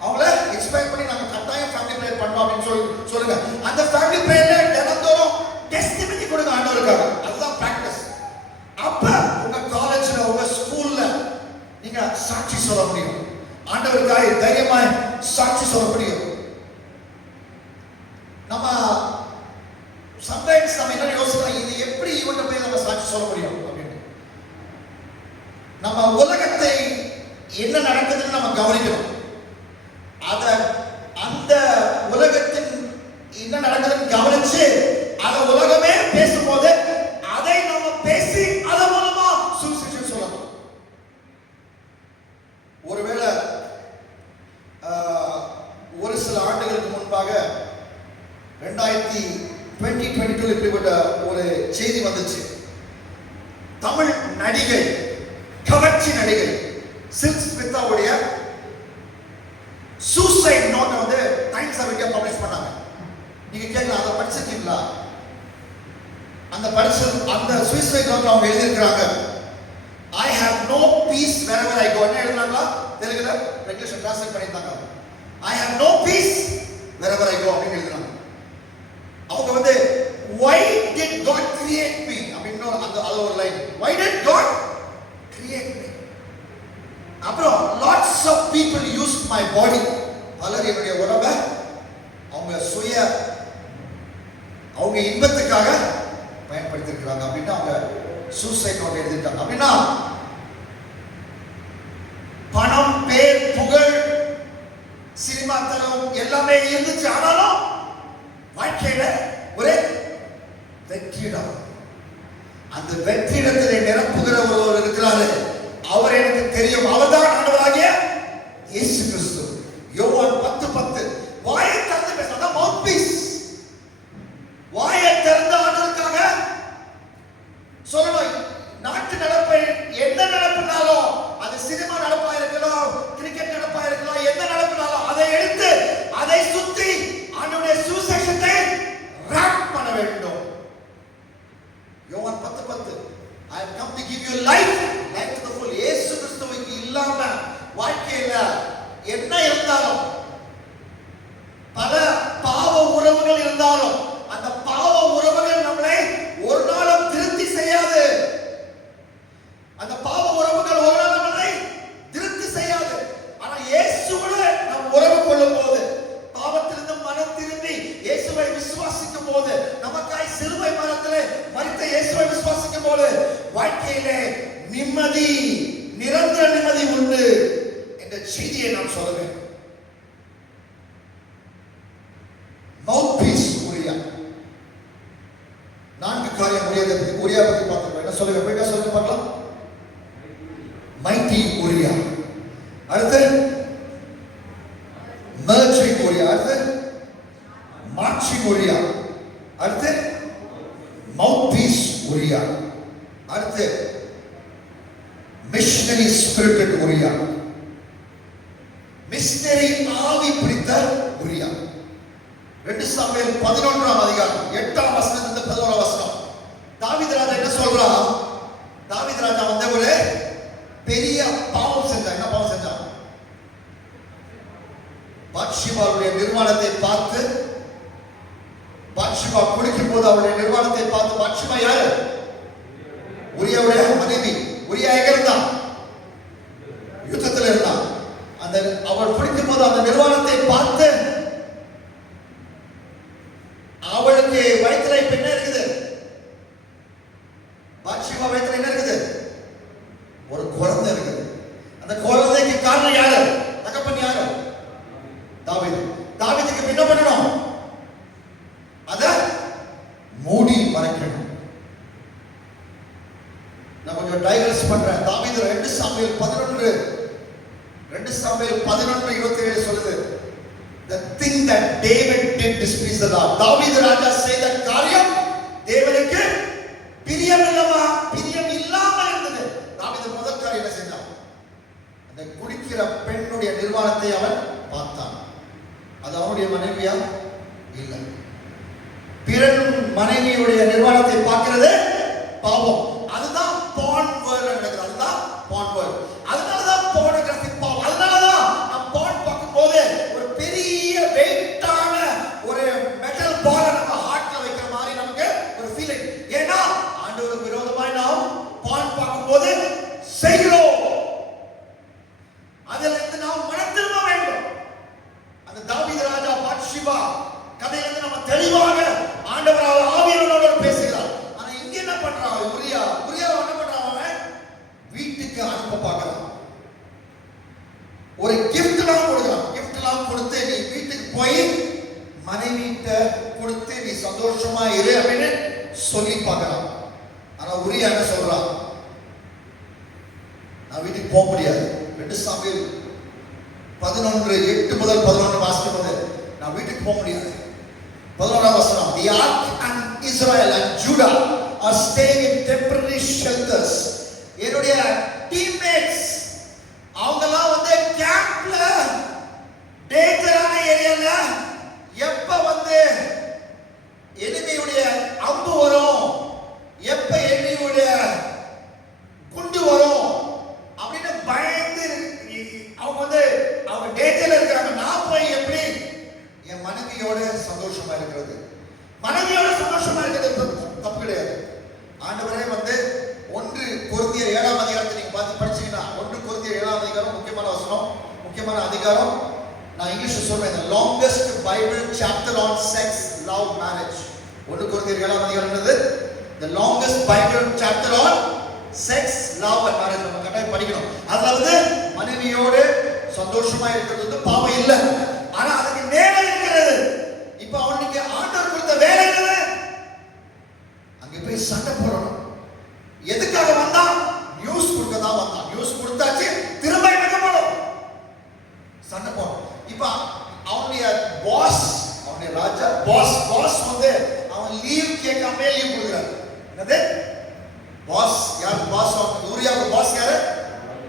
அவங்கள எக்ஸ்பெக்ட் பண்ணி நாங்க கட்டாயம் ஃபேமிலி பிரேயர் பண்ணோம் அப்படின்னு சொல்லுங்க. அந்த ஃபேமிலி பிரேயர்ல தினந்தோறும் டெஸ்டிமனி கொடுங்க ஆண்டவருக்காக. அதுதான் பிராக்டிஸ். அப்ப உங்க காலேஜ்ல, உங்க ஸ்கூல்ல நீங்க சாட்சி சொல்ல முடியும். ஆண்டவருக்காக தைரியமாய் சாட்சி சொல்ல முடியும். நம்ம சம்டைம்ஸ் நம்ம என்ன யோசிக்கலாம், இது எப்படி இவன்கிட்ட போய் நம்ம சாட்சி சொல்ல முடியும் அப்படின்னு. நம்ம உலகத்தை என்ன நடக்குதுன்னு நம்ம கவனிக்கணும். அந்த உலகத்தின் என்ன நடக்குதுன்னு கவனிச்சு அத உலகமே பேசும்போது அதை நம்ம பேசி அதன் மூலமா சுவிசேஷம் சொல்லலாம். ஒருவேளை ஒரு சில ஆண்டுகளுக்கு முன்பாக 2022 இப்படிப்பட்ட ஒரு செய்தி வந்துச்சு. தமிழ் நடிகை, கவர்ச்சி நடிகை சில்க் ஸ்மிதாவுடைய சூசைட் நோட்டை வந்து டைம்ஸ் ஆஃப் இந்தியா பப்ளிஷ் பண்ணாங்க. நீங்க கேட்கலாம், அதை படிச்சிருக்கீங்களா? அந்த சூசைட் நோட்ல அவங்க எழுதியிருக்கிறாங்க, I have no peace wherever I go. என்ன எழுதுனாங்களா? தெலுங்குல ரெகுலேஷன் டிரான்ஸ்லேட் பண்ணிருந்தாங்க. I have no peace wherever I go அப்படின்னு எழுதுறாங்க. அவங்க வந்து why did God create me அப்படின்னு அந்த ஒரு line, why did God create me. அப்புறம் lots of people used my body. பலர் என்னுடைய உடம்பை அவங்க இன்பத்துக்காக பயன்படுத்தி இருக்காங்க அப்படின்னா அவங்க சூசைட் நோட் எழுதிட்டாங்க. அப்படின்னா பணம், பேர், புகழ், சினிமா தரம் எல்லாமே இருந்துச்சு. ஆனாலும் வாழ்க்கையில ஒரே வெற்றிடம். அந்த வெற்றிடத்திலே நிரப்புகிற ஒருவர் இருக்கிறாரு. அவர் எனக்கு தெரியும். அவர்தான் ஆண்டவராகிய இயேசு கிறிஸ்து. யோவான் 10:10. வாயை திறந்து பேசுறதா மவுத் பீஸ். வாயை திறந்து ஆண்டவருக்காக சொல்லணும். நாட்டு நடப்பை எந்த நடப்புனாலும், அது சினிமா நடப்பா இருக்கலாம், கிரிக்கெட் நடப்பா இருக்கலாம், எந்த நடப்புனாலும் அதை எடுத்து அதை சுத்தி ஆண்டவருடைய சுவிசேஷத்தை ராப் பண்ண வேண்டும். யோவான் 10:10. I have come to give you life, life to the full. இயேசு கிறிஸ்துவுக்கு இல்லாம வாழ்க்கையில என்ன இருந்தாலும், பல பாவ உறவுகள் இருந்தாலும், அந்த பாவ உறவுகள் நம்மளை ஒரு நாளும் திருப்தி செய்யாது. அந்த பாவ உறவுகள் ஒரு நாள் நம்மளை திருப்தி செய்யாது. ஆனா இயேசுவோட நாம் உறவு கொள்ளும் போது, பாவத்திலிருந்து மனம் திரும்பி இயேசுவை விசுவாசிக்கும் போது, நமக்காய் சிலுவை மரத்திலே மரித்த இயேசுவை விசுவாசிக்கும் போது வாழ்க்கையிலே நிம்மதி, நிரந்தர நிம்மதி உண்டு என்ற செய்தியை நாம் சொல்ல வேண்டும். மவுத் பீஸ் ஊரியா. 4 காரியம் ஊரியா பத்தி பார்த்துக்கோ. என்ன சொல்லுங்க, போயிட்டா சொல்லுங்க பார்க்கலாம். மைட்டி ஊரியா. அடுத்து மர்ச்சிங் ஊரியா. அடுத்து மார்ச்சிங் ஊரியா. அடுத்து மவுத் பீஸ் ஊரியா. அடுத்து மிஷனரி ஸ்பிரிட்டட் ஊரியா. மிஷனரி ஆவி பிடித்த ஊரியா. 2 சாமுவேல் 11ஆம் அதிகாரம் 8ஆம் வசனத்திலிருந்து 11ஆம் வசனம். தாவீது ராஜா என்ன சொல்றான்? தாவீது ராஜா வந்து ஒரு பெரிய பாவம் செஞ்சான். என்ன பாவம் செஞ்சான்? பாத்ஷிபாவுடைய நிர்வாணத்தை பார்த்து, பாத்ஷிபா குளிக்கும் போது அவருடைய நிர்வாணத்தை பார்த்து, பாத்ஷிபா யாரு? உரியாவுடைய மனைவி. உரியா எங்க இருந்தான்? யுத்தத்தில் இருந்தான். அந்த அவள் குளிக்கும் போது அந்த நிர்வாணத்தை பார்த்து, அவளுக்கு வயிற்றுல இப்ப என்ன இருக்குது? பாத்ஷிபா வயிற்றுல என்ன இருக்குது? ஒரு குழந்தை இருக்குது. அந்த குழந்தைக்கு காரணம் யாரு? தகப்பன் யாரு? தாவீது. தாவீதுக்கு என்ன பண்ணணும்? அத மூடி மறைக்கணும். நான் கொஞ்சம் டைவர்ஸ் பண்றேன். தாவீது 2 சாமுவேல் 11:27 சொல்லுது. The thing that David did displease the Lord. தாவீது ராஜா செய்த காரியம் தேவனுக்கு பிரியம் இல்லாமல் இருந்தது. தாவீது முதல் காரியம் என்ன செஞ்சான்? அந்த குடிக்கிற பெண்ணுடைய நிர்வாணத்தை அவன் பார்த்தான். அது அவனுடைய மனைவியா? இல்லை. பிறன் மனைவியுடைய நிர்வாணத்தை பார்க்கிறது பாவம். அதுதான் porn world நடக்குது. அதுதான் porn world. அதனாலதான் pornographic பாவம். அதனாலதான் நம்ம porn பார்க்கும்போது ஒரு பெரிய வெயிட்டான ஒரு மெட்டல் பால் நம்ம ஹார்ட்ல வைக்கிற மாதிரி நமக்கு ஒரு ஃபீலிங். ஏன்னா ஆண்டவருக்கு விரோதமாய் நாம் porn பார்க்கும்போது செய்கிறோம். அதிலிருந்து நாம் மனம் திரும்ப வேண்டும். அந்த தாவீது ராஜா பாத்ஷிபா கதையிலிருந்து நம்ம தெளிவாக ஆண்டவர் ஆவியானவரோடு பேசுகிறார். ஆனா இங்க என்ன பண்றான்? உரியா என்ன பண்றான்? அவன் வீட்டுக்கு அனுப்ப பார்க்கறான். ஒரு கிஃப்ட்லாம் கொடுக்குறான். கிஃப்ட்லாம் கொடுத்து நீ வீட்டுக்கு போய் மனைவிட்ட கொடுத்து நீ சந்தோஷமா இரு அப்படின்னு சொல்லி பார்க்கறான். ஆனா உரியா என்ன சொல்றான்? நான் வீட்டுக்கு போக முடியாது. 2 சாமுவேல் 11:8 முதல் 11 வாசிக்கும் போது நான் வீட்டுக்கு போக முடியாது. 11ஆம் வசனம். The ark and Israel and Judah are staying in temporary shelters. என்னுடைய டீம்மேட்ஸ் அவங்கலாம் வந்து கேம்ப்ல டேஞ்சரான ஏரியால எப்ப வந்து எனிமியுடைய அம்பு வரும், எப்ப எனிமியுடைய குண்டு வரும் அப்படின்னு பயந்து அவங்க வந்து அவங்க டேஞ்சர்ல இருக்காங்க. நான் போய் எப்படி என் மனைவியோட சந்தோஷமா இருக்கிறது? மனைவியோட சந்தோஷமா இருக்கிறது தப்பு கிடையாது. ஆண்டவரே வந்து 1 கொரிந்தியர் 7ஆம் அதிகாரத்தை நீங்க பார்த்து படிச்சீங்கன்னா, 1 கொரிந்தியர் 7ஆம் அதிகாரம் முக்கியமான வசனம், முக்கியமான அதிகாரம். நான் இங்கிலீஷ்ல சொல்றேன். the longest bible chapter on sex, love, marriage. 1 கொரிந்தியர் 7ஆம் அதிகாரம்ன்றது the longest bible chapter on sex, love and marriage. நம்ம கட்டாயம் படிக்கணும். அதாவது மனைவியோட சந்தோஷமா இருக்கிறது வந்து பாவம் இல்லை. ஆனா அதுக்கு நேரம் இருக்கிறது. இப்ப அவனுக்கு ஆண்டவர் கொடுத்த வேலை என்ன? அங்க போய் சண்டை போடணும். எதுக்காக வந்தான்? நியூஸ் கொடுக்க தான் வந்தான். நியூஸ் கொடுத்தாச்சு, திரும்ப என்ன பண்ணணும்? சண்டை போடணும். இப்ப அவனுடைய பாஸ், அவனுடைய ராஜா பாஸ் வந்து அவன் லீவ் கேட்காம லீவ் கொடுக்குறாரு. என்னது பாஸ்? யார் பாஸ்? யூரியாவுக்கு பாஸ் யாரு?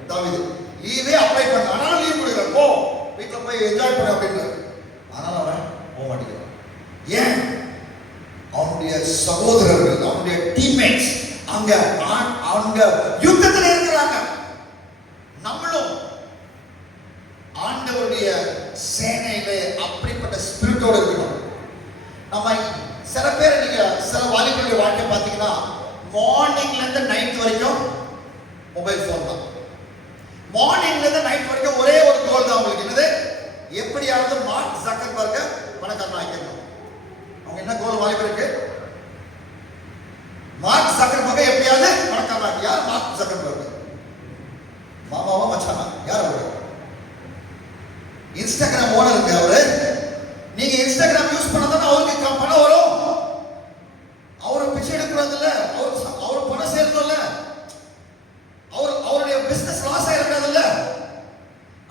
தாவீது. லீவே அப்ளை பண்ண, ஆனாலும் லீவ் கொடுக்குறாரு. போ வீட்டுல போய் என்ஜாய் பண்ண அப்படின்றாரு. ஆனாலும் அவன் போக மாட்டேங்கிறான். ஏன்? அவனுடைய சகோதரர்கள், அவனுடைய டீம்மேட்ஸ் அங்க யுத்தத்தில் இருக்கிறாங்க. நம்மளும் ஆண்டவருடைய சேனையிலே அப்படிப்பட்ட ஸ்பிரிட்டோட இருக்கணும். நம்ம சில பேர், நீங்க சில வாலிபர்களுடைய வாழ்க்கை பார்த்தீங்கன்னா மார்னிங்ல இருந்து நைட் வரைக்கும் மொபைல் போன் தான். மார்னிங்ல இருந்து நைட் வரைக்கும் ஒரே ஒரு கோல் தான் உங்களுக்கு. என்னது? எப்படியாவது மார்க் ஜக்கர்பர்க பணக்காரன் ஆக்கிடணும். அவங்க என்ன கோல் வாலிபருக்கு? மார்க் ஜக்கர்பர்க எப்படியாவது பணக்காரன் ஆக்கி. யார் மார்க் ஜக்கர்பர்க்? மாமாவா மச்சானா? யார் அவரு? இன்ஸ்டாகிராம் ஓனருங்க அவரு. நீங்க இன்ஸ்டாகிராம் யூஸ் பண்ணாதான் அவருக்கு பணம் வரும். அவரு பிச்சை எடுக்கிறது இல்ல, அவர் பணம் சேர்றது இல்ல, அவருடைய பிசினஸ் லாஸ் ஆயிருக்கிறது இல்ல.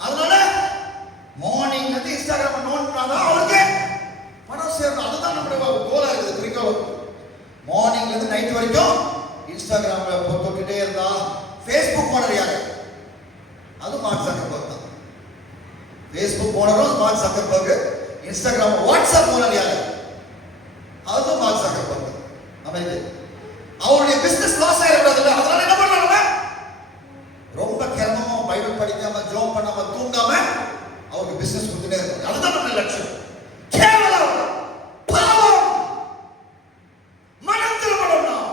அதனால மார்னிங்ல இருந்து இன்ஸ்டாகிராம் நோட் பண்ணாதான் அவருக்கு பணம் சேரணும். அதுதான் நம்மளுடைய கோலா இருக்குது, குறிக்கோள். மார்னிங்ல இருந்து நைட் வரைக்கும் இன்ஸ்டாகிராம்ல போட்டுட்டே இருந்தா. ஃபேஸ்புக் ஓனர் யாரு? அது மார்க் ஜக்கர்பர்க் தான். ஃபேஸ்புக் ஓனரும் Mark Zuckerberg. Instagram WhatsApp owner யாரு? அதுவும் மார்க் ஜக்கர்பர்க். அமைதி. அவருடைய பிசினஸ் லாஸ் ஆயிரக்கூடாது. அதனால என்ன பண்றாங்க? ரொம்ப கேவலமா பைபிள் படிக்காம, ஜெபம் பண்ணாம, தூங்காம அவருக்கு பிசினஸ் கொடுத்துட்டே இருக்காங்க. அதுதான் நம்ம லட்சியம். கேவலம், பாவம், மனம் திரும்பணும்.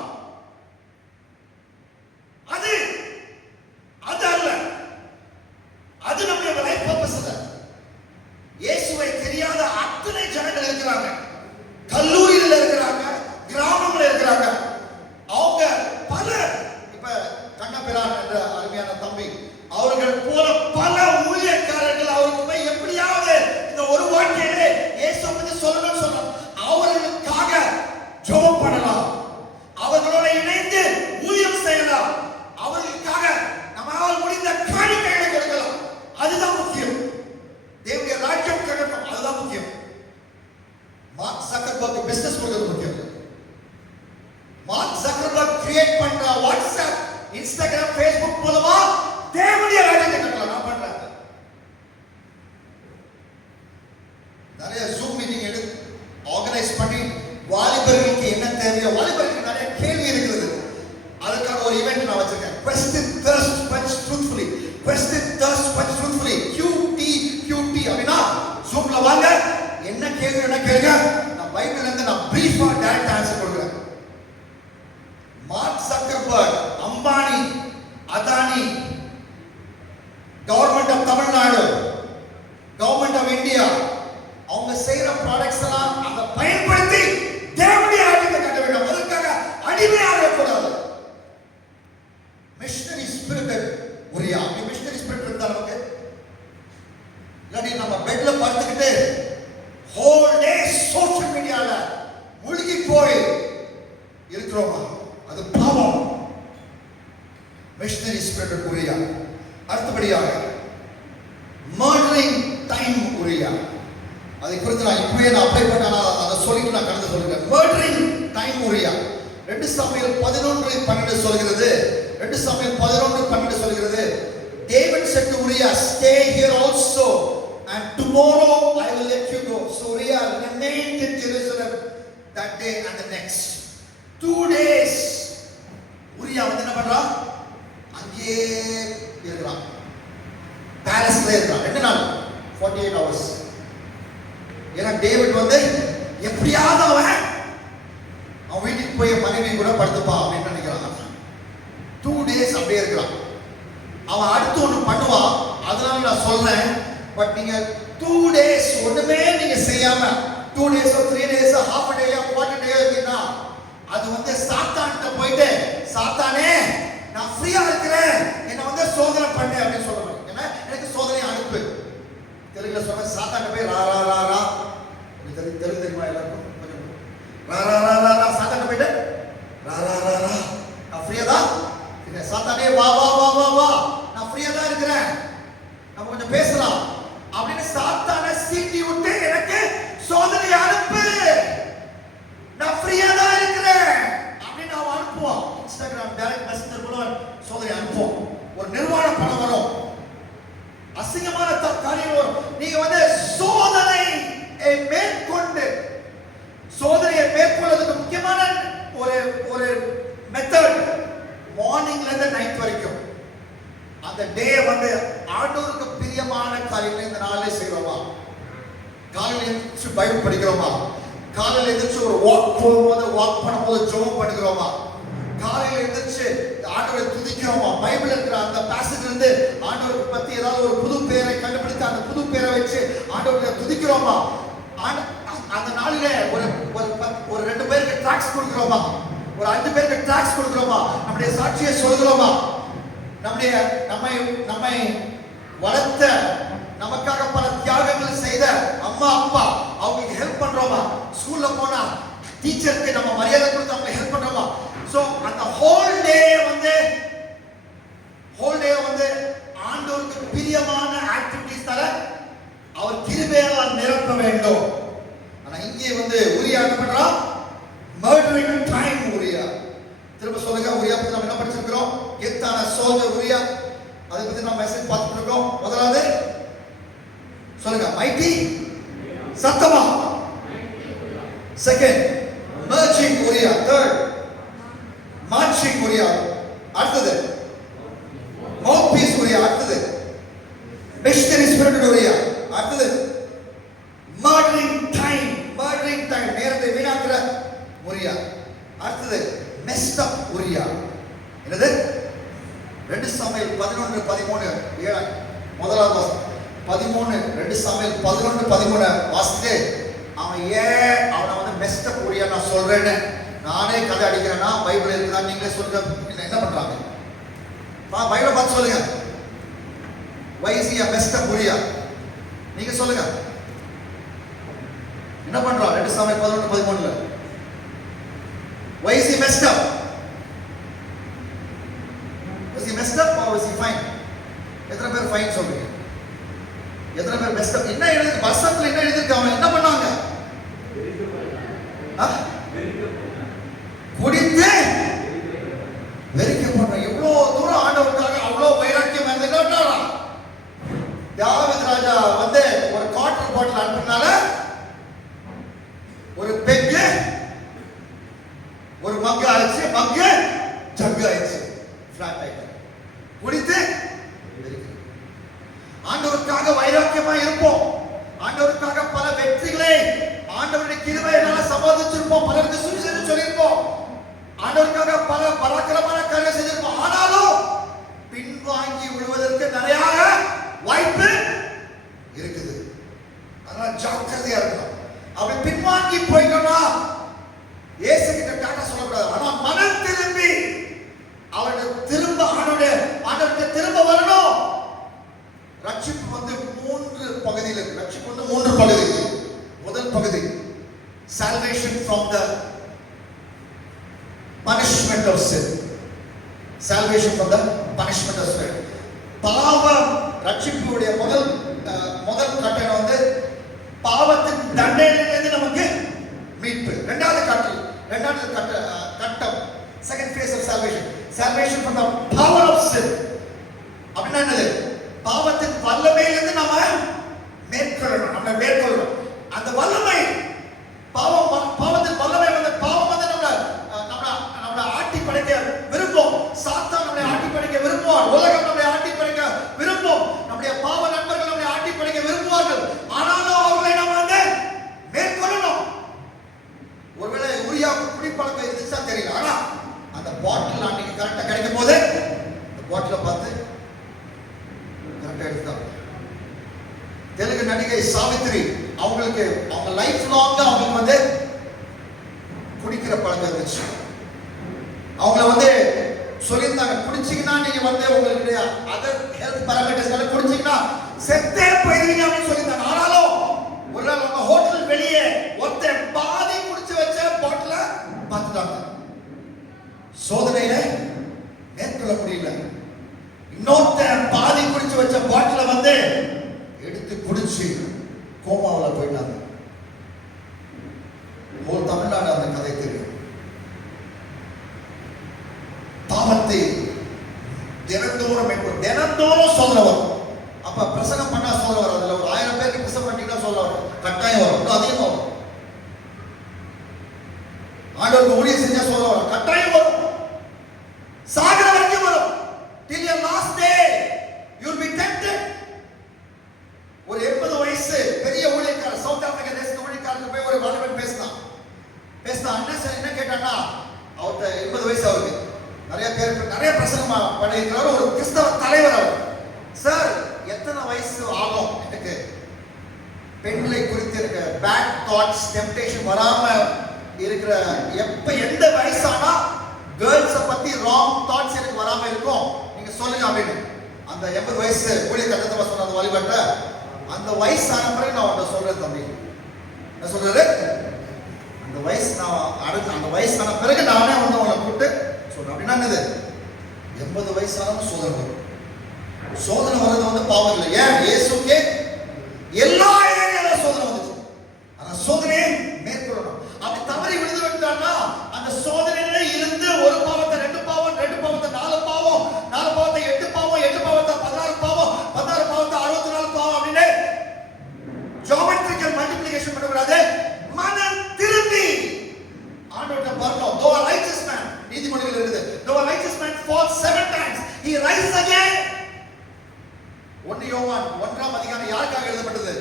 அது அல்ல. அது நம்முடைய லைஃப் பர்பஸ் இல்ல. இயேசுவை தெரியாத அத்தனை ஜனங்கள் இருக்கிறாங்க. கல்லூரியில் இருக்கிறாங்க, கிராமங்கள் இருக்கிறாங்க. அவங்க பல, இப்ப கண்ணபிரான் என்ற அருமையான தம்பி, அவர்கள் போல பல ஊழியக்காரர்கள் அவருக்கு போய் எப்படியாவது இந்த ஒரு வாழ்க்கையிலே இயேசுவை பற்றி சொல்லணும்னு சொல்றாங்க. அவர்களுக்காக ஜெபம் பண்ணலாம், அவர்களோட இணைந்து ஊழியம் செய்யலாம், அவர்களுக்காக நம்மால் முடிந்த காணிக்கைகளை கொடுக்கலாம். அதுதான் முக்கியம். தேவனுடைய ராஜ்யம் கட்டணும், அதுதான் முக்கியம். மார்க் ஜக்கர்பர்க் பிசினஸ் கொடுக்கிறது முக்கியம். மார்க் ஜக்கர்பர்க் கிரியேட் பண்ற வாட்ஸ்அப், இன்ஸ்டாகிராம், ஃபேஸ்புக் மூலமா தேவனுடைய ராஜ்யத்தை கட்டலாம். நான் பண்றேன். நிறைய ஜூம் மீட்டிங் எடுத்து ஆர்கனைஸ் பண்ணி வாலிபர்களுக்கு என்ன தேவையோ, வாலிபர்களுக்கு நிறைய கேள்வி இருக்குது, அதுக்கான ஒரு ஈவென்ட் நான் வச்சிருக்கேன். Question, thirst, quench truthfully. Question, thirst, quench truthfully. QT அப்படினா ஜூம்ல வாங்க, என்ன கேள்வி என்ன கேளுங்க, நான் பைபிள்ல இருந்து நான் பிரீஃபா டைரக்ட் ஆன்சர் கொடுக்கிறேன். Mark Zuckerberg, Ambani, Adani, government of Tamil Nadu, government of India, அவங்க செய்யற ப்ராடக்ட்ஸ் எல்லாம் அதை பயன்படுத்தி தேவனுடைய ராஜ்யத்தை கட்ட வேண்டும். அதற்காக அடிமையாக கூடாது. மிஷனரி ஸ்பிரிட் உரியா. மிஷனரி ஸ்பிரிட் இருந்தா நமக்கு இல்லாட்டி நம்ம பெட்ல படுத்துக்கிட்டு ஹோல் டே சோஷியல் மீடியால முழுகி போய் இருக்கிறோமா? அது பாவம். மிஷனரி ஸ்பிரிட் உரியா. அடுத்தபடியாக மர்டரிங் டைம் உரியா. அதை குறித்து நான் இப்பவே அப்ளை பண்ண, அதை சொல்லிட்டு நான் கடந்து சொல்லுறேன். மர்டரிங் டைம் உரியா. 2 சாமுவேல் 11:12 சொல்கிறது. 2 சாமுவேல் 11:12 சொல்கிறது. David said to Uriah, stay here also and tomorrow I will let you go. So Uriah remained in Jerusalem that day and the next 2 days. Uriah வந்து என்ன பண்றான்? அங்கே இருக்கிறான், பேலஸ்ல இருக்கிறான். 2 நாள் 48 hours. ஏன்னா டேவிட் வந்து எப்படியாவது அவன் வீட்டுக்கு போய் மனைவி கூட படுத்துப்பா அப்படின்னு நினைக்கிறான். 2 days அப்படியே இருக்கலாம். அவன் அடுத்து ஒன்று பண்ணுவான். அதனால நான் சொல்றேன். பட் நீங்க 2 days ஒண்ணுமே நீங்க செய்யாம 2 days 3 days half a day quarter day இருக்கீங்கன்னா அது வந்து சாத்தான்கிட்ட போயிட்டு, சாத்தானே நான் ஃப்ரீயா இருக்கிறேன், என்ன வந்து சோதனை பண்ணு அப்படின்னு சொல்லணும். ஏன்னா எனக்கு சோதனை அனுப்பு. தெலுங்குல சொல்ற சாத்தான் சாத்தாட்ட போய் ரா ரா ரா ரா, தெலுங்கு தெரியுமா எல்லாருக்கும்? கொஞ்சம் ரா ரா ரா ரா ரா, சாத்தாட்ட போயிட்டு ரா ரா ரா ரா, நான் ஃப்ரீயா தான் இருக்கேன், சாத்தானே வா வா வா வா வா, நான் ஃப்ரீயா தான் இருக்கிறேன், நம்ம கொஞ்சம் பேசலாம் அப்படின்னு சாத்தானை சீட்டி விட்டு எனக்கு சோதனை அனுப்பு, நான் ஃப்ரீயா தான் இருக்கிறேன் அப்படின்னு அவன் அனுப்புவான். இன்ஸ்டாகிராம் டைரக்ட் மெசேஜர் மூலம் சோதனை அனுப்புவோம். ஒரு நிர்வாண படம் வரும், அசிங்கமான காரியம் வரும். நீங்க வந்து சோதனையை மேற்கொண்டு, சோதனையை மேற்கொள்வதற்கு முக்கியமான ஒரு ஒரு மெத்தட், மார்னிங்ல இருந்து நைட் வரைக்கும் அந்த டே வந்து ஆண்டவருக்கு பிரியமான காரியங்களை இந்த நாளிலே செய்கிறோமா? காலையில் எழுந்திரிச்சு பைபிள் படிக்கிறோமா? காலையில் எழுந்திரிச்சு ஒரு வாக் பண்ணும்போது ஜெபம் பண்ணுகிறோமா? காலையில் எழுந்திரிச்சு ஆண்டவரை துதிக்கிறோமா? பைபிள் இருக்கிற அந்த பேசேஜ் இருந்து ஆண்டவருக்கு பத்தி ஏதாவது ஒரு புது பேரை கண்டுபிடித்து அந்த புது பேரை வச்சு ஆண்டவரை துதிக்கிறோமா? அந்த நாளிலே ஒரு ஒரு 2 பேருக்கு டாக்ஸ் கொடுக்கிறோமா? ஒரு 5 பேருக்கு டாக்ஸ் கொடுக்கிறோமா? நம்முடைய சாட்சியை சொல்கிறோமா? நம்மை வளர்த்த, நமக்காக பல தியாகங்கள் செய்த அம்மா அப்பா அவங்களுக்கு ஹெல்ப் பண்றோமா? ஸ்கூல்ல போனா டீச்சருக்கு நம்ம மரியாதை கொடுத்து அவங்க ஹெல்ப் பண்றோமா? சோ அந்த ஹோல் டே வந்து ஆண்டவருக்கு பிரியமான ஆக்டிவிட்டீஸ் தர அவர் கிருபையால் நிரப்ப வேண்டும். ஆனா இங்கே வந்து உரியா என்ன பண்றான்? மர்டரிங் டைம் உரியா. திரும்ப சொல்லுங்க, உரியா பத்தி நம்ம என்ன படிச்சிருக்கிறோம்? கெத்தான சோல்ஜர் உரியா. அதை பத்தி நம்ம மெசேஜ் பார்த்துட்டு இருக்கோம். முதலாவது சொல்லுங்க, மைட்டி, சத்தமா. செகண்ட், மர்ச்சிங் உரியா. தேர்ட், மார்ச்சிங் உரியா. அடுத்தது மவுத் பீஸ் உரியா. அடுத்தது மிஷனரி ஸ்பிரிட் உரியா. அடுத்தது மர்டரிங் டைம் நேரத்தை வீணாக்குற உரியா. அடுத்தது மெஸ்ட் அப் உரியா. என்னது? 2 சாமுவேல் 11:13 முதலாவது வாசம் 13 2 சாமுவேல் 11:13 வாசித்து அவன் ஏன் அவனை வந்து மெஸ்ட் அப் உரியா நான் சொல்றேன்னு நானே கதை அடிக்கிறேன்னா பைபிள் இருக்குதா நீங்களே சொல்லுங்க. என்ன பண்றாங்க? பைபிளை பார்த்து சொல்லுங்க. why is he a messed up உரியா? நீங்க சொல்லுங்க, என்ன பண்றான்? 2 Samuel 11:13 why is he messed up? was he messed up or was he fine? எத்தனை பேர் ஃபைன் சொல்றீங்க? எத்தனை பேர் messed up? என்ன எழுதி வசனத்துல என்ன எழுதிருக்கு? அவன் என்ன பண்ணாங்க? குடித்து வெறிக்கப்பட்ட. எவ்வளவு தூரம் ஆண்டவருக்காக அவ்வளவு வைராக்கியம் இருந்ததுன்னா தாவீது ராஜா வந்து ஒரு காட்டர் பாட்டில் அனுப்பினால ஒரு பெக்கு ஒரு மக்கு ஆயிடுச்சு, மக்கு ஜக்கு ஆயிடுச்சு, ஃபிளாட் ஆயிடுச்சு. குடித்து ஆண்டவருக்காக வைராக்கியமா இருப்போம். ஆண்டவருக்காக பல வெற்றிகளை ஆண்டவருடைய கிருபையினால சம்பாதிச்சிருப்போம். பலருக்கு சுவிசேஷம் சொல்லியிருப்போம். ஆண்டவருக்காக பல பராக்கிரமான காரியம் செஞ்சிருப்போம். ஆனாலும் பின்வாங்கி விடுவதற்கு நிறைய வாய்ப்பு இருக்குது. அதனால ஜாக்கிரதையா இருக்கணும். அப்படி பின்வாங்கி போயிட்டோம்னா இயேசு கிட்ட டாட்டா சொல்லக்கூடாது. ஆனா மனம் திரும்பி அவருடைய திரும்ப ஆண்டவருடைய திரும்ப வரணும். ரட்சிப்பு வந்து 3 பகுதியில் இருக்கு. ரட்சிப்பு வந்து 3 பகுதி. முதல் பகுதி salvation from the punishment of sin. salvation from the punishment of sin. பாவம் ரட்சிப்புடைய முதல் கட்டம் வந்து பாவத்தின் தண்டனையிலிருந்து நமக்கு மீட்பு. இரண்டாவது கட்டம் second phase of salvation from the power of sin. அப்படின்னா என்னது? பாவத்தின் வல்லமையிலிருந்து நம்ம மேற்கொள்ளணும். அந்த வல்லமை பாவத்தின் வல்லமை வந்து பாவம் வந்து நம்மள ஆட்டி படைக்க விரும்பும். சாத்தான் நம்மளை ஆட்டி படைக்க விரும்புவார். உலகம் நம்மளை ஆட்டி படைக்க விரும்பும். நம்முடைய பாவ நண்பர்கள் நம்மளை ஆட்டி படைக்க விரும்புவார்கள். ஆனாலும் அவர்களை நம்ம வந்து மேற்கொள்ளணும். ஒருவேளை உரியா குடிப்பழக்கம் இருந்துச்சா தெரியல. ஆனா அந்த பாட்டில் அன்னைக்கு கரெக்டா கிடைக்கும் போது அந்த பாட்டில பார்த்து கரெக்டா எடுத்தாங்க. தெலுங்கு நடிகை சாவித்ரி அவங்க லைஃப் லாங் அவங்களுக்கு வந்து குடிக்கிற பழக்கம் இருந்துச்சு. அவங்கள வந்து சொல்லியிருந்தாங்க, குடிச்சீங்கன்னா நீங்க வந்து உங்களுக்கு அதர் ஹெல்த் பாராமீட்டர்ஸ் குடிச்சீங்கன்னா செத்தே போயிருவீங்க அப்படின்னு சொல்லியிருந்தாங்க. ஆனாலும் இன்னொருத்தன் பாதி குடிச்சு வச்ச பாட்டில வந்து எடுத்து குடிச்சு கோமாவில் போயிட்டாங்க. ஒரு தமிழ்நாடு அந்த கதை தெரியும். பாவத்தை தினந்தோறும் சோதனை வரும். அப்ப பிரசங்கம் பண்ணா சோதனை வரும். அதுல ஒரு 1000 பேருக்கு பிரசங்கம் பண்ணிட்டா சோதனை வரும். கட்டாயம் வரும். இன்னும் அதிகமா வரும். ஆண்டவருக்கு ஊழியம் செஞ்சா சோதனை வரும். கட்டாயம் வரும். சாகர வரைக்கும் வரும். till your last day you will be tempted. ஒரு 80 வயசு பெரிய ஊழியக்காரர், சவுத் ஆப்பிரிக்கா தேசத்து ஊழியக்காரர் போய் ஒரு வாலிபன் பேசினா அண்ணன் சார் என்ன கேட்டான்னா, அவர்கிட்ட 80 வயசு அவருக்கு, நிறைய பேருக்கு நிறைய பிரசங்கம் பண்ணியிருக்கிறார், ஒரு கிறிஸ்தவ தலைவர் அவர். சார் எத்தனை வயசு ஆகும் எனக்கு பெண்களை குறித்து இருக்க பேட் தாட்ஸ் டெம்ப்டேஷன் வராம இருக்கிற, எப்ப எந்த வயசானா கேர்ள்ஸை பத்தி ராங் தாட்ஸ் எனக்கு வராம இருக்கும் நீங்க சொல்லுங்க அப்படின்னு. அந்த 80 வயசு ஊழியக்காரர் சொன்ன அந்த வாலிபட்ட, அந்த வயசான பிறகு நான் உன்கிட்ட சொல்றேன் தம்பி, என்ன சொல்றாரு, அந்த வயசு நான் அடுத்து அந்த வயசான பிறகு நானே வந்து அவனை கூப்பிட்டு சொல்றேன். அப்படின்னா என்னது, 80 வயசானவங்க சோதனை வரும். சோதனை வர்றது வந்து பாவம் இல்லை. ஏன் இயேசுக்கே எல்லா ஏரியால சோதனை வந்துச்சு. ஆனா சோதனையை மேற்கொள்ளணும். அப்படி தவறி விழுந்து விட்டான்னா அந்த சோதனையில இருந்து ஒரு பாவத்தை 2 பாவம், 2 பாவத்தை 4 பாவம், 4 பாவத்தை 8 பாவம், 8 பாவத்தை 16 பாவம், 16 பாவத்தை 64 பாவம் அப்படின்னு ஜியோமெட்ரிக்கல் மல்டிப்ளிகேஷன் பண்ணக்கூடாது. மனம் திரும்பி ஆண்டவர்ட்ட வரணும். though a righteous man, நீதிமொழிகள் இருக்குது, though a righteous man falls 7 times he rises again. 1 யோவான் 1ஆம் அதிகாரம் யாருக்காக எழுதப்பட்டது?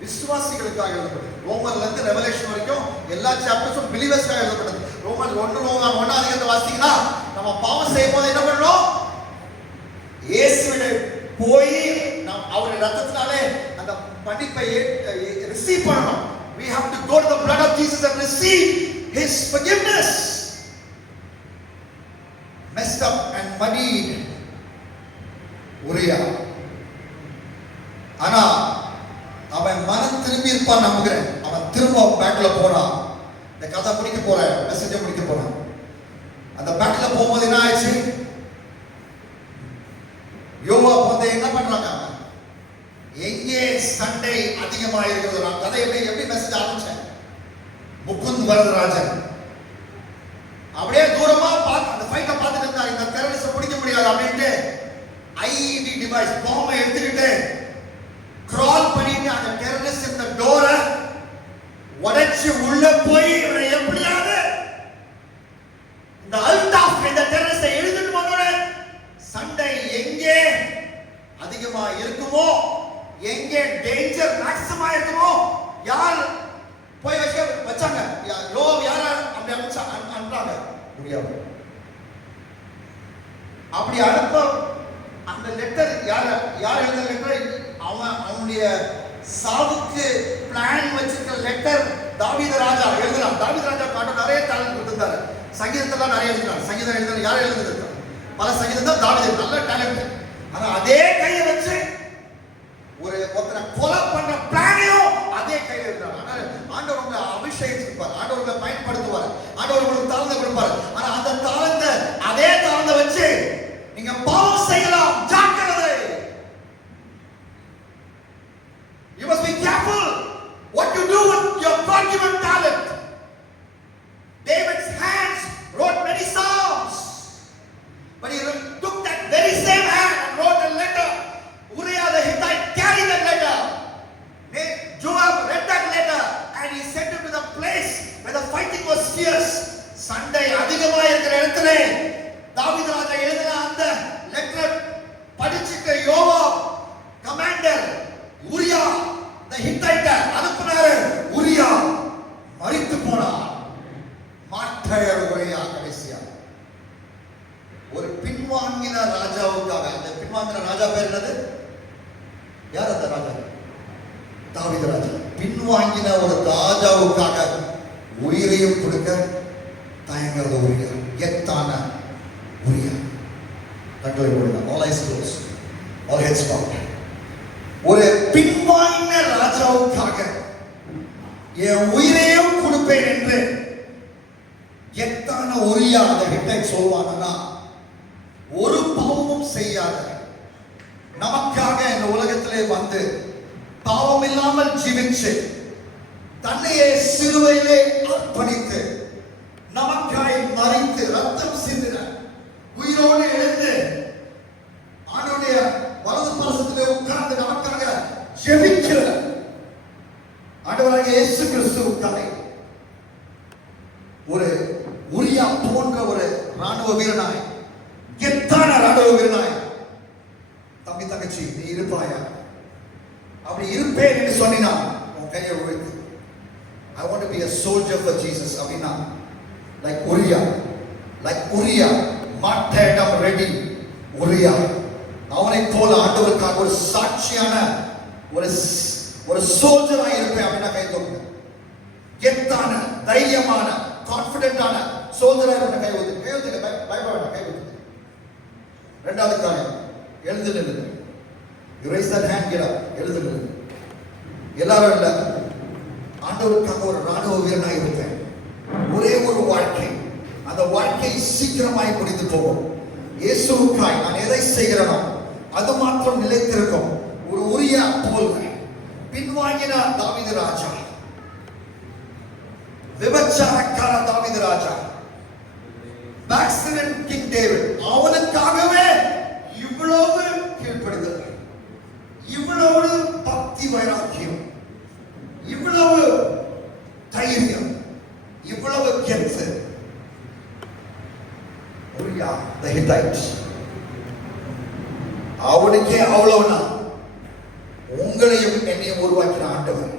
விசுவாசிகளுக்காக எழுதப்பட்டது. ரோமர்ல இருந்து ரெவலேஷன் வரைக்கும் எல்லா சாப்டர்ஸும் பிலீவர்ஸ்க்காக எழுதப்பட்டது. ரோமர் 1 அதிகாரத்தை வாசித்தீங்கன்னா, நம்ம பாவம் செய்யும்போது என்ன பண்ணணும், இயேசுவிடம் போய் நாம் அவருடைய ரத்தத்தினாலே அந்த மன்னிப்பை ரிசீவ் பண்ணணும். we have to go to the blood of Jesus and receive his forgiveness. messed up and muddied உரியா, ஆனா அவன் மனம் திரும்பி இருப்பான் நம்புகிறேன். அவன் திரும்ப பேட்ல போறான். இந்த கதை முடிக்க போறேன், மெசேஜை முடிக்க போறேன். அந்த பேட்ல போகும்போது என்ன ஆயிடுச்சு, யோவா வந்து என்ன பண்றாங்க, எங்கே சண்டை அதிகமா இருக்கிறது. நான் கதை எப்படி மெசேஜ் ஆரம்பிச்சேன், முகுந்த் வரதராஜன் அப்படியே தூரமா பார்த்து அந்த ஃபைட்டை பார்த்துட்டு இருந்தா, இந்த டெரரிஸ்ட பிடிக்க முடியாது அப்படின்ட்டு ஐஇடி டிவைஸ் பாம்பை எடுத்துக்கிட்டு கிரால் பண்ணிட்டு அந்த டெரரிஸ்ட் இந்த டோரை உடைச்சு உள்ள போய் இவரை எப்படியாவது இந்த அல்டாஃப் இந்த டெரரிஸ்டை எழுதிட்டு வந்தோட சண்டை எங்கே அதிகமா இருக்குமோ, எங்கே டேஞ்சர் மேக்ஸிமா இருக்குமோ, யார் போய் வச்சாங்க, யார அப்படி அனுப்புறாங்க முடியாது. அப்படி அனுப்ப அந்த லெட்டர் யார் எழுதின லெட்டர், அவனுடைய சாவுக்கு பிளான் வச்சிருக்க லெட்டர் தாவீது ராஜா எழுதுறான். தாவீது ராஜா பாட்டு நிறைய டேலண்ட் கொடுத்திருந்தாரு, சங்கீதத்தெல்லாம் நிறைய எழுதினார். சங்கீதம் எழுதுற யார் எழுதுறது, பல சங்கீதம் தான் தாவீது நல்ல டேலண்ட். ஆனா அதே கையை வச்சு ஒருத்தனை கொலை பண்ண பிளானையும் அதே கையில் எழுதுறாங்க. ஆனா ஆண்டவர் உங்களை அபிஷேகிச்சிருப்பார், ஆண்டவர் உங்களை பயன்படுத்துவார், ஆண்டவர் உங்களுக்கு தாழ்ந்த கொடுப்பார். ஆனா அந்த தாழ்ந்த அதே தாழ்ந்த வச்சு நீங்க பாவம் செய்யலாம். ஜாக்கிரதை. You must be careful what you do with your God-given talent. David's hands wrote many psalms, but he took that very same hand and wrote a letter. Uriah the Hittite carried that letter. Joab read that letter and he sent it to the place where the fighting was fierce. சண்டை அதிகமா இருக்கிற இடத்துல தாவீது ராஜா எழுதின அந்த letter படிச்சிட்டு யோவாப் commander Uriah the Hittite அனுப்புனாரு. உரியா மரித்து போனார். மாற்றையர் உரியா கடைசியா ஒரு பின்வாங்கின ராஜாவுக்காக, அந்த பின்வாங்கின ராஜா பேர் என்னது, யார் அந்த ராஜா, தாவீது ராஜா. பின்வாங்கின ஒரு ராஜாவுக்காக உயிரையும் கொடுக்க தயங்கிறது உரியா, எத்தான உரியா. கண்களை மூடுங்க, all eyes closed, all heads bowed. ஒரு பின்வாங்கின ராஜாவுக்காக என் உயிரையும் கொடுப்பேன் என்று எத்தான உரியா அந்த ஹிட்டைட் சொல்வானா, ஒரு பாவமும் செய்யாத, நமக்காக இந்த உலகத்திலே வந்து பாவம் இல்லாமல் ஜீவிச்சு தன்னையே சிலுவையிலே அர்ப்பணித்து நமக்காய் மரித்து ரத்தம் சிந்தின உயிரோடு எழுந்து ஆண்டவருடைய வலது பாசத்திலே உட்கார்ந்து நமக்காக ஜெபிக்கிற ஆண்டவராகிய இயேசு கிறிஸ்துவுக்காக ஒரு உரியா போன்ற ஒரு ராணுவ வீரனாய், கெத்தான ராணுவ வீரனாய், தம்பி தங்கச்சி நீ இருப்பாயா? அப்படி இருப்பேன் என்று சொன்னா உன் கையை உழைத்து I want to be a soldier for Jesus அப்படின்னா like உரியா மாட்டேடம் ரெடி உரியா அவனை போல ஆண்டவருக்காக ஒரு சாட்சியான ஒரு சோல்ஜராக இருப்பேன் அப்படின்னா கை தூக்கு. கெத்தான தைரியமான கான்பிடென்டான சோல்ஜராக இருப்பேன் கை ஊத்துங்க பயப்பட வேண்டாம் கை ஊத்துங்க. இரண்டாவது காரியம் எழுந்து நில்லுங்க. You raise that hand, get up. எழுந்து நில்லுங்க. எல்லாரும் இல்ல, ஆண்டவருக்காக ஒரு ராணுவ வீரனாக இருப்பேன். ஒரே ஒரு வாழ்க்கை, அந்த வாழ்க்கை சீக்கிரமாய் முடிந்து போகும். இயேசுவுக்காய் நான் எதை செய்கிறேனோ அது மாத்திரம் நிலைத்திருக்கும். ஒரு உரியா போல் பின்வாங்கின தாவீது ராஜா, விபச்சாரக்கார தாவீது ராஜா, பேக்ஸ்லிடன் கிங் டேவிட், அவனுக்காகவே இவ்வளவு கீழ்ப்படுதல், இவ்வளவு பக்தி வைராக்கியம், இவ்வளவு தைரியம், இவ்வளவு கெத்து. உரியா the Hittite, அவனுக்கே அவ்வளவுனா உங்களையும் என்னையும் உருவாக்கின ஆண்டவர்,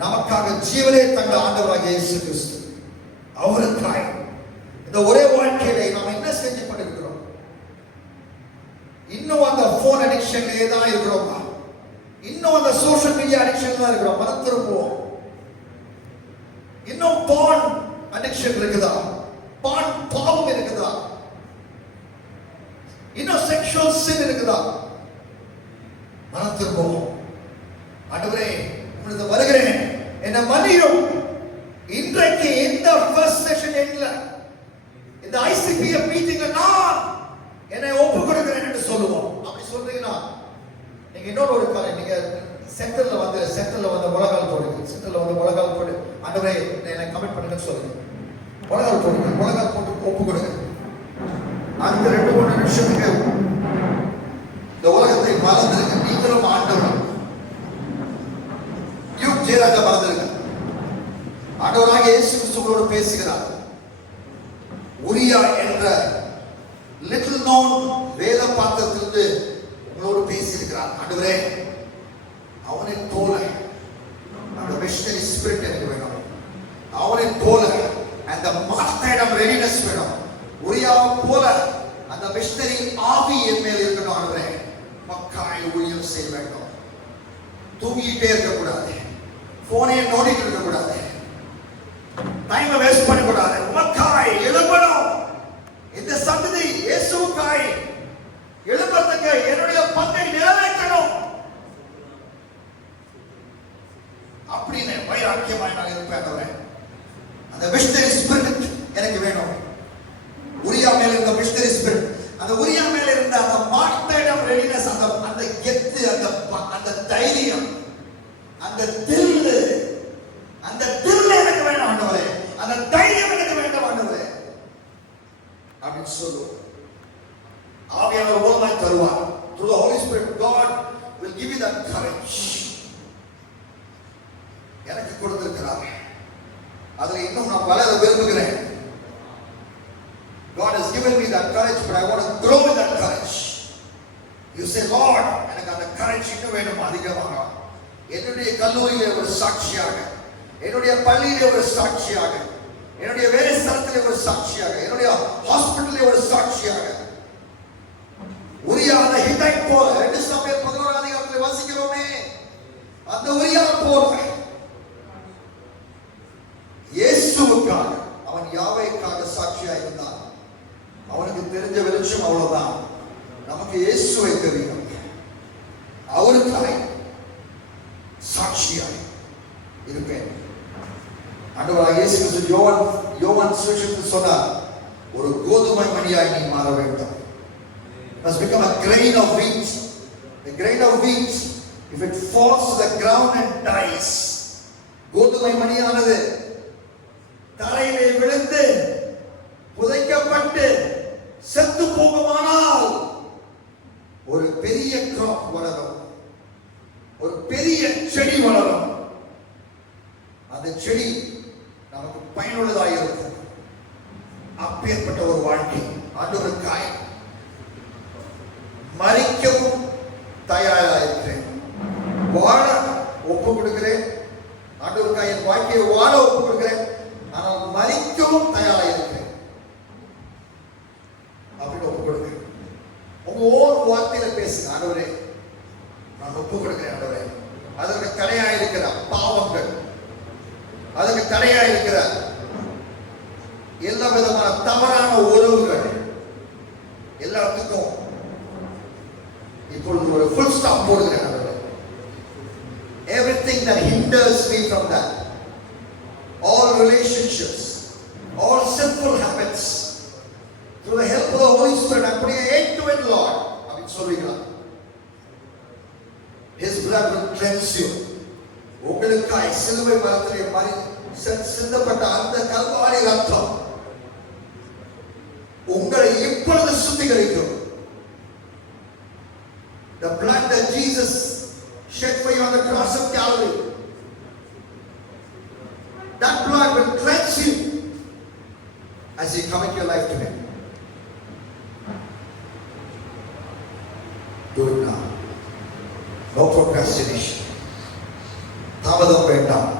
நமக்காக ஜீவனை தந்த ஆண்டவராகிய இயேசு கிறிஸ்து, அவருக்காய் இந்த ஒரே வாழ்க்கையில நாம் என்ன செஞ்சு கொண்டிருக்கிறோம்? இன்னும் அந்த போன் அடிக்ஷன்லயே தான் இருக்கிறோமா? இன்னும் அந்த சோஷியல் மீடியா அடிக்ஷன் தான் இருக்கிறோம்? மறந்துருப்போம். இன்னும் பான் அடிக்ஷன் இருக்குதா? பான் பாவம் இருக்குதா? இன்னும் செக்ஷுவல் சின் இருக்குதா? மறந்துருப்போம். ஆண்டவரே உனது வருகிறேன், என்ன மன்னியும். இன்றைக்கு இந்த ஃபர்ஸ்ட் செஷன் எண்ட்ல இந்த ஐசிபிஎஃப் மீட்டிங்ல நான் என்னை ஒப்பு கொடுக்கிறேன் என்று சொல்லுவோம். அப்படி சொல்றீங்கன்னா நீங்க இன்னொரு ஒரு காரியம், நீங்க சென்டர்ல வந்து முழங்கால் போடுங்க. சென்டர்ல வந்து முழங்கால் போடு, ஆண்டவரே என்னை கமிட் பண்ணுங்கன்னு சொல்லுங்க. முழங்கால் போடுங்க, முழங்கால் போட்டு ஒப்பு கொடுங்க. அந்த 2-3 நிமிஷத்துக்கு இந்த உலகத்தை மறந்துருங்க. நீங்களும் ஆண்டவரும் ஜெயராஜா மறந்துருங்க. ஆண்டவராக இயேசு கிறிஸ்துவோடு பேசுகிறார். உரியா என்ற லிட்டில் நோன் வேத பாத்திரத்திலிருந்து உங்களோடு பேசியிருக்கிறார். ஆண்டவரே அவனை போல அந்த மிஷனரி ஸ்பிரிட் எனக்கு வேணும். அவனை போல அந்த மாஸ்டரிடம் ரெடினஸ் வேணும். உரியா போல அந்த மிஷனரி ஆவி என் மேல் இருக்கணும். ஆண்டவரே மக்கள் ஊழியம் செய்ய வேண்டும். தூங்கிட்டே இருக்கக்கூடாது, போனே நோண்டிட்டு இருக்கக்கூடாது, டைமை வேஸ்ட் பண்ணக்கூடாது. உமக்காய் எழும்பணும். இந்த சந்ததி இயேசுவுக்காய் எழும்புறதுக்கு என்னுடைய பங்கை நிறைவேற்றணும் அப்படின்னு வைராக்கியமாய் நான் இருப்பேன். அந்த மிஷனரி ஸ்பிரிட் எனக்கு வேணும். உரியா மேல இருந்த மிஷனரி ஸ்பிரிட், அந்த உரியா மேல இருந்த அந்த மார்டைடம் ரெடினஸ், அந்த கெத்து, அந்த தைரியம், அந்த தில்லு எனக்கு வேணும் ஆண்டவரே. அந்த தைரியம் எனக்கு வேண்டும் ஆண்டவரே அப்படின்னு சொல்லுவோம். ஆவியானவர் மூலமாய் தருவார். Through the Holy Spirit, God will give you that courage. எனக்கு கொடுத்திருக்கிறார். அதுல இன்னும் நான் வளர விரும்புகிறேன். God has given me that courage, but I want to grow in that courage. You say, Lord, எனக்கு அந்த courage இன்னும் வேணும் அதிகமாக. என்னுடைய கல்லூரியிலே ஒரு சாட்சியாக, என்னுடைய பள்ளியிலே ஒரு சாட்சியாக, என்னுடைய வேலை ஸ்தலத்திலே ஒரு சாட்சியாக, என்னுடைய ஹாஸ்பிட்டலிலே ஒரு சாட்சியாக. உரியா அந்த ஹிட்டைட் போல 2 சாமுவேல் 11 அதிகாரத்தில் வாசிக்கிறோமே, அந்த உரியா போல இயேசுவுக்காக அவன் யாவைக்காக சாட்சியாக இருந்தான். அவனுக்கு தெரிஞ்ச வெளிச்சம் அவ்வளவுதான். நமக்கு இயேசுவை தெரியும். அவருக்காய் சாட்சியாய் இருப்பேன். ஆண்டவராகிய இயேசு கிறிஸ்து யோவான் சுவிசேஷத்தில் சொன்னார், ஒரு கோதுமை மணியாய் நீ மாற வேண்டும். must become a grain of wheat. A grain of wheat, if it falls to the ground and dies, கோதுமை மணியானது தரையிலே விழுந்து புதைக்கப்பட்டு செத்து போகுமானால் ஒரு பெரிய கிராப் வளரும், ஒரு பெரிய செடி வளரும். அந்த செடி நமக்கு பயனுள்ளதாக இருக்கும். அப்பேற்பட்ட ஒரு வாழ்க்கை ஆண்டவருக்காய் மரிக்கவும் தயாராக இருக்கிறேன், வாழ ஒப்பு கொடுக்கிறேன். ஆண்டவருக்காய் என் வாழ்க்கையை வாழ ஒப்பு கொடுக்கிறேன், ஆனால் மரிக்கவும் தயாராக இருக்கிறேன் அப்படின்னு ஒப்பு கொடுக்கிறேன். உங்க ஓர் வார்த்தையில பேசுங்க, ஆண்டவரே நான் ஒப்பு கொடுக்கிறேன். ஆண்டவரே, அதற்கு தடையா இருக்கிற பாவங்கள், அதற்கு தடையா இருக்கிற எல்லா விதமான தவறான உறவுகள் எல்லாத்துக்கும் இப்பொழுது ஒரு ஃபுல் ஸ்டாப் போடுகிறேன். Everything that hinders me from that, all relationships, all sinful habits, through the help of the Holy Spirit, I put an end to it, Lord. அப்படின்னு சொல்றீங்களா? His blood will cleanse you. உங்களுக்காய் சிலுவை மரத்திலே சிந்தப்பட்ட அந்த கல்வாரி ரத்தம் உங்களை இப்பொழுது சுத்திகரிக்கும். The blood that Jesus shed for you on the cross of Calvary, that blood will cleanse you as you commit your life to Him. Do it now. No procrastination. தாமதம் வேண்டாம்.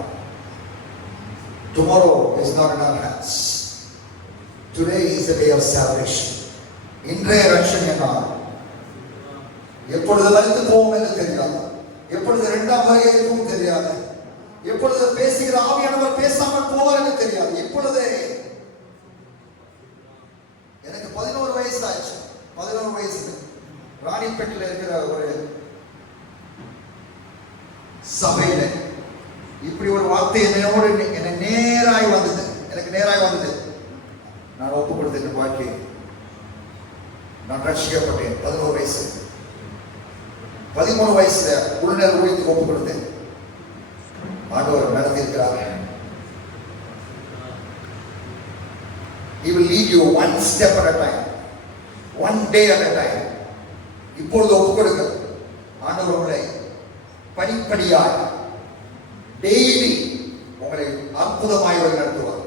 Tomorrow is not in our hands. Today is the day of salvation. இன்றைய ரட்சணை நாள். எப்பொழுது வந்து போவோம் என்று தெரியாது, எப்பொழுது இரண்டாம் வருகை இருக்கும் தெரியாது, எப்பொழுது பேசுகிற ஆவியானவர் பேசாமல் போவார் என்று தெரியாது. இப்பொழுதே எனக்கு 11 வயசு ஆச்சு. 11 வயசு ராணிப்பேட்டில் இருக்கிற ஒரு சபையில இப்படி ஒரு வார்த்தை என்னோடு எனக்கு நேராய் வந்தது. நான் ஒப்பு கொடுத்தேன் வாழ்க்கை. நான் ரட்சிக்கப்பட்டேன் 11 வயசு. 13 வயசுல உள்நர் ஊழியத்துக்கு ஒப்பு கொடுத்தேன். ஆண்டவர் நடத்தியிருக்கிறார். He will lead you one step at a time, one day at a time. இப்பொழுது ஒப்பு கொடுங்க. ஆண்டவர் உங்களை படிப்படியாக டெய்லி உங்களை அற்புதமாய் நடத்துவார்.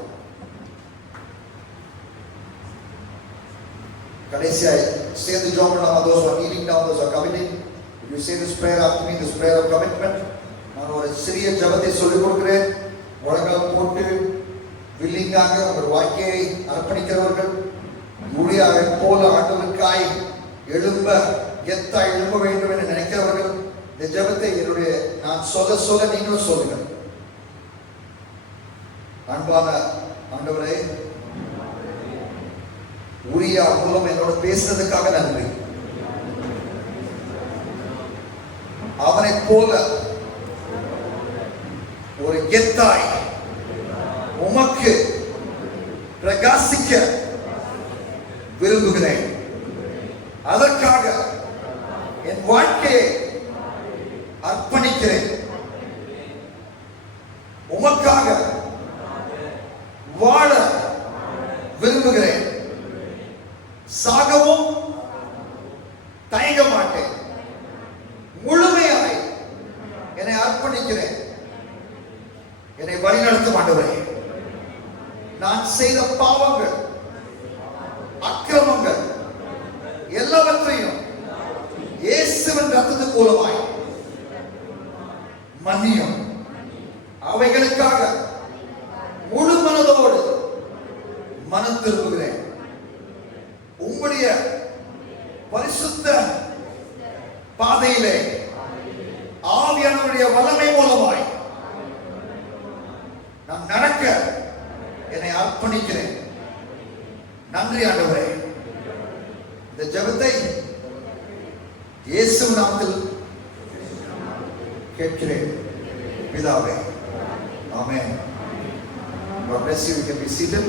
கடைசியாய் சேர்ந்து ஜெபம் பண்ணலாம். those who are kneeling down, those who are committing, if you say this prayer after me, this prayer of commitment, நான் ஒரு சிறிய ஜெபத்தை சொல்லிக் கொடுக்கிறேன். முழங்கால் போட்டு வில்லிங்காக உங்கள் வாழ்க்கையை அர்ப்பணிக்கிறவர்கள், ஊழியாக போல ஆண்டவருக்காய் கெத்தாய் எழும்ப வேண்டும் என்று நினைக்கிறவர்கள், இந்த ஜெபத்தை என்னுடைய நான் சொல்ல நீங்களும் சொல்லுங்கள். அன்பான ஆண்டவரே, ஊரியா மூலம் என்னோட பேசுறதுக்காக நன்றி. அவனை போல ஒரு கெத்தாய் உமக்கு பிரகாசிக்க விரும்புகிறேன். அதற்காக என் வாழ்க்கையை அர்ப்பணிக்கிறேன். உமக்காக வாழ விரும்புகிறேன். சாகவும் தயங்க மாட்டேன். முழுமையாய் என்னை அர்ப்பணிக்கிறேன். என்னை வழிநடத்தும் ஆண்டவரே, நான் செய்த பாவங்கள், அக்கிரமங்கள் எல்லாவற்றையும் இயேசுவின் ரத்தத்தின் மூலமாய் மன்னியும். அவைகளுக்காக முழு மனதோடு மனம் திரும்புகிறேன். உம்முடைய பரிசுத்த பாதையிலே ஆவியானவருடைய வல்லமை மூலமாய் நான் நடக்க என்னை அர்ப்பணிக்கிறேன். நன்றி ஆண்டவரே. இந்த ஜெபத்தை இயேசு நாமத்தில் கேட்கிறேன் பிதாவே. ஆமென். God bless you. You can be seated.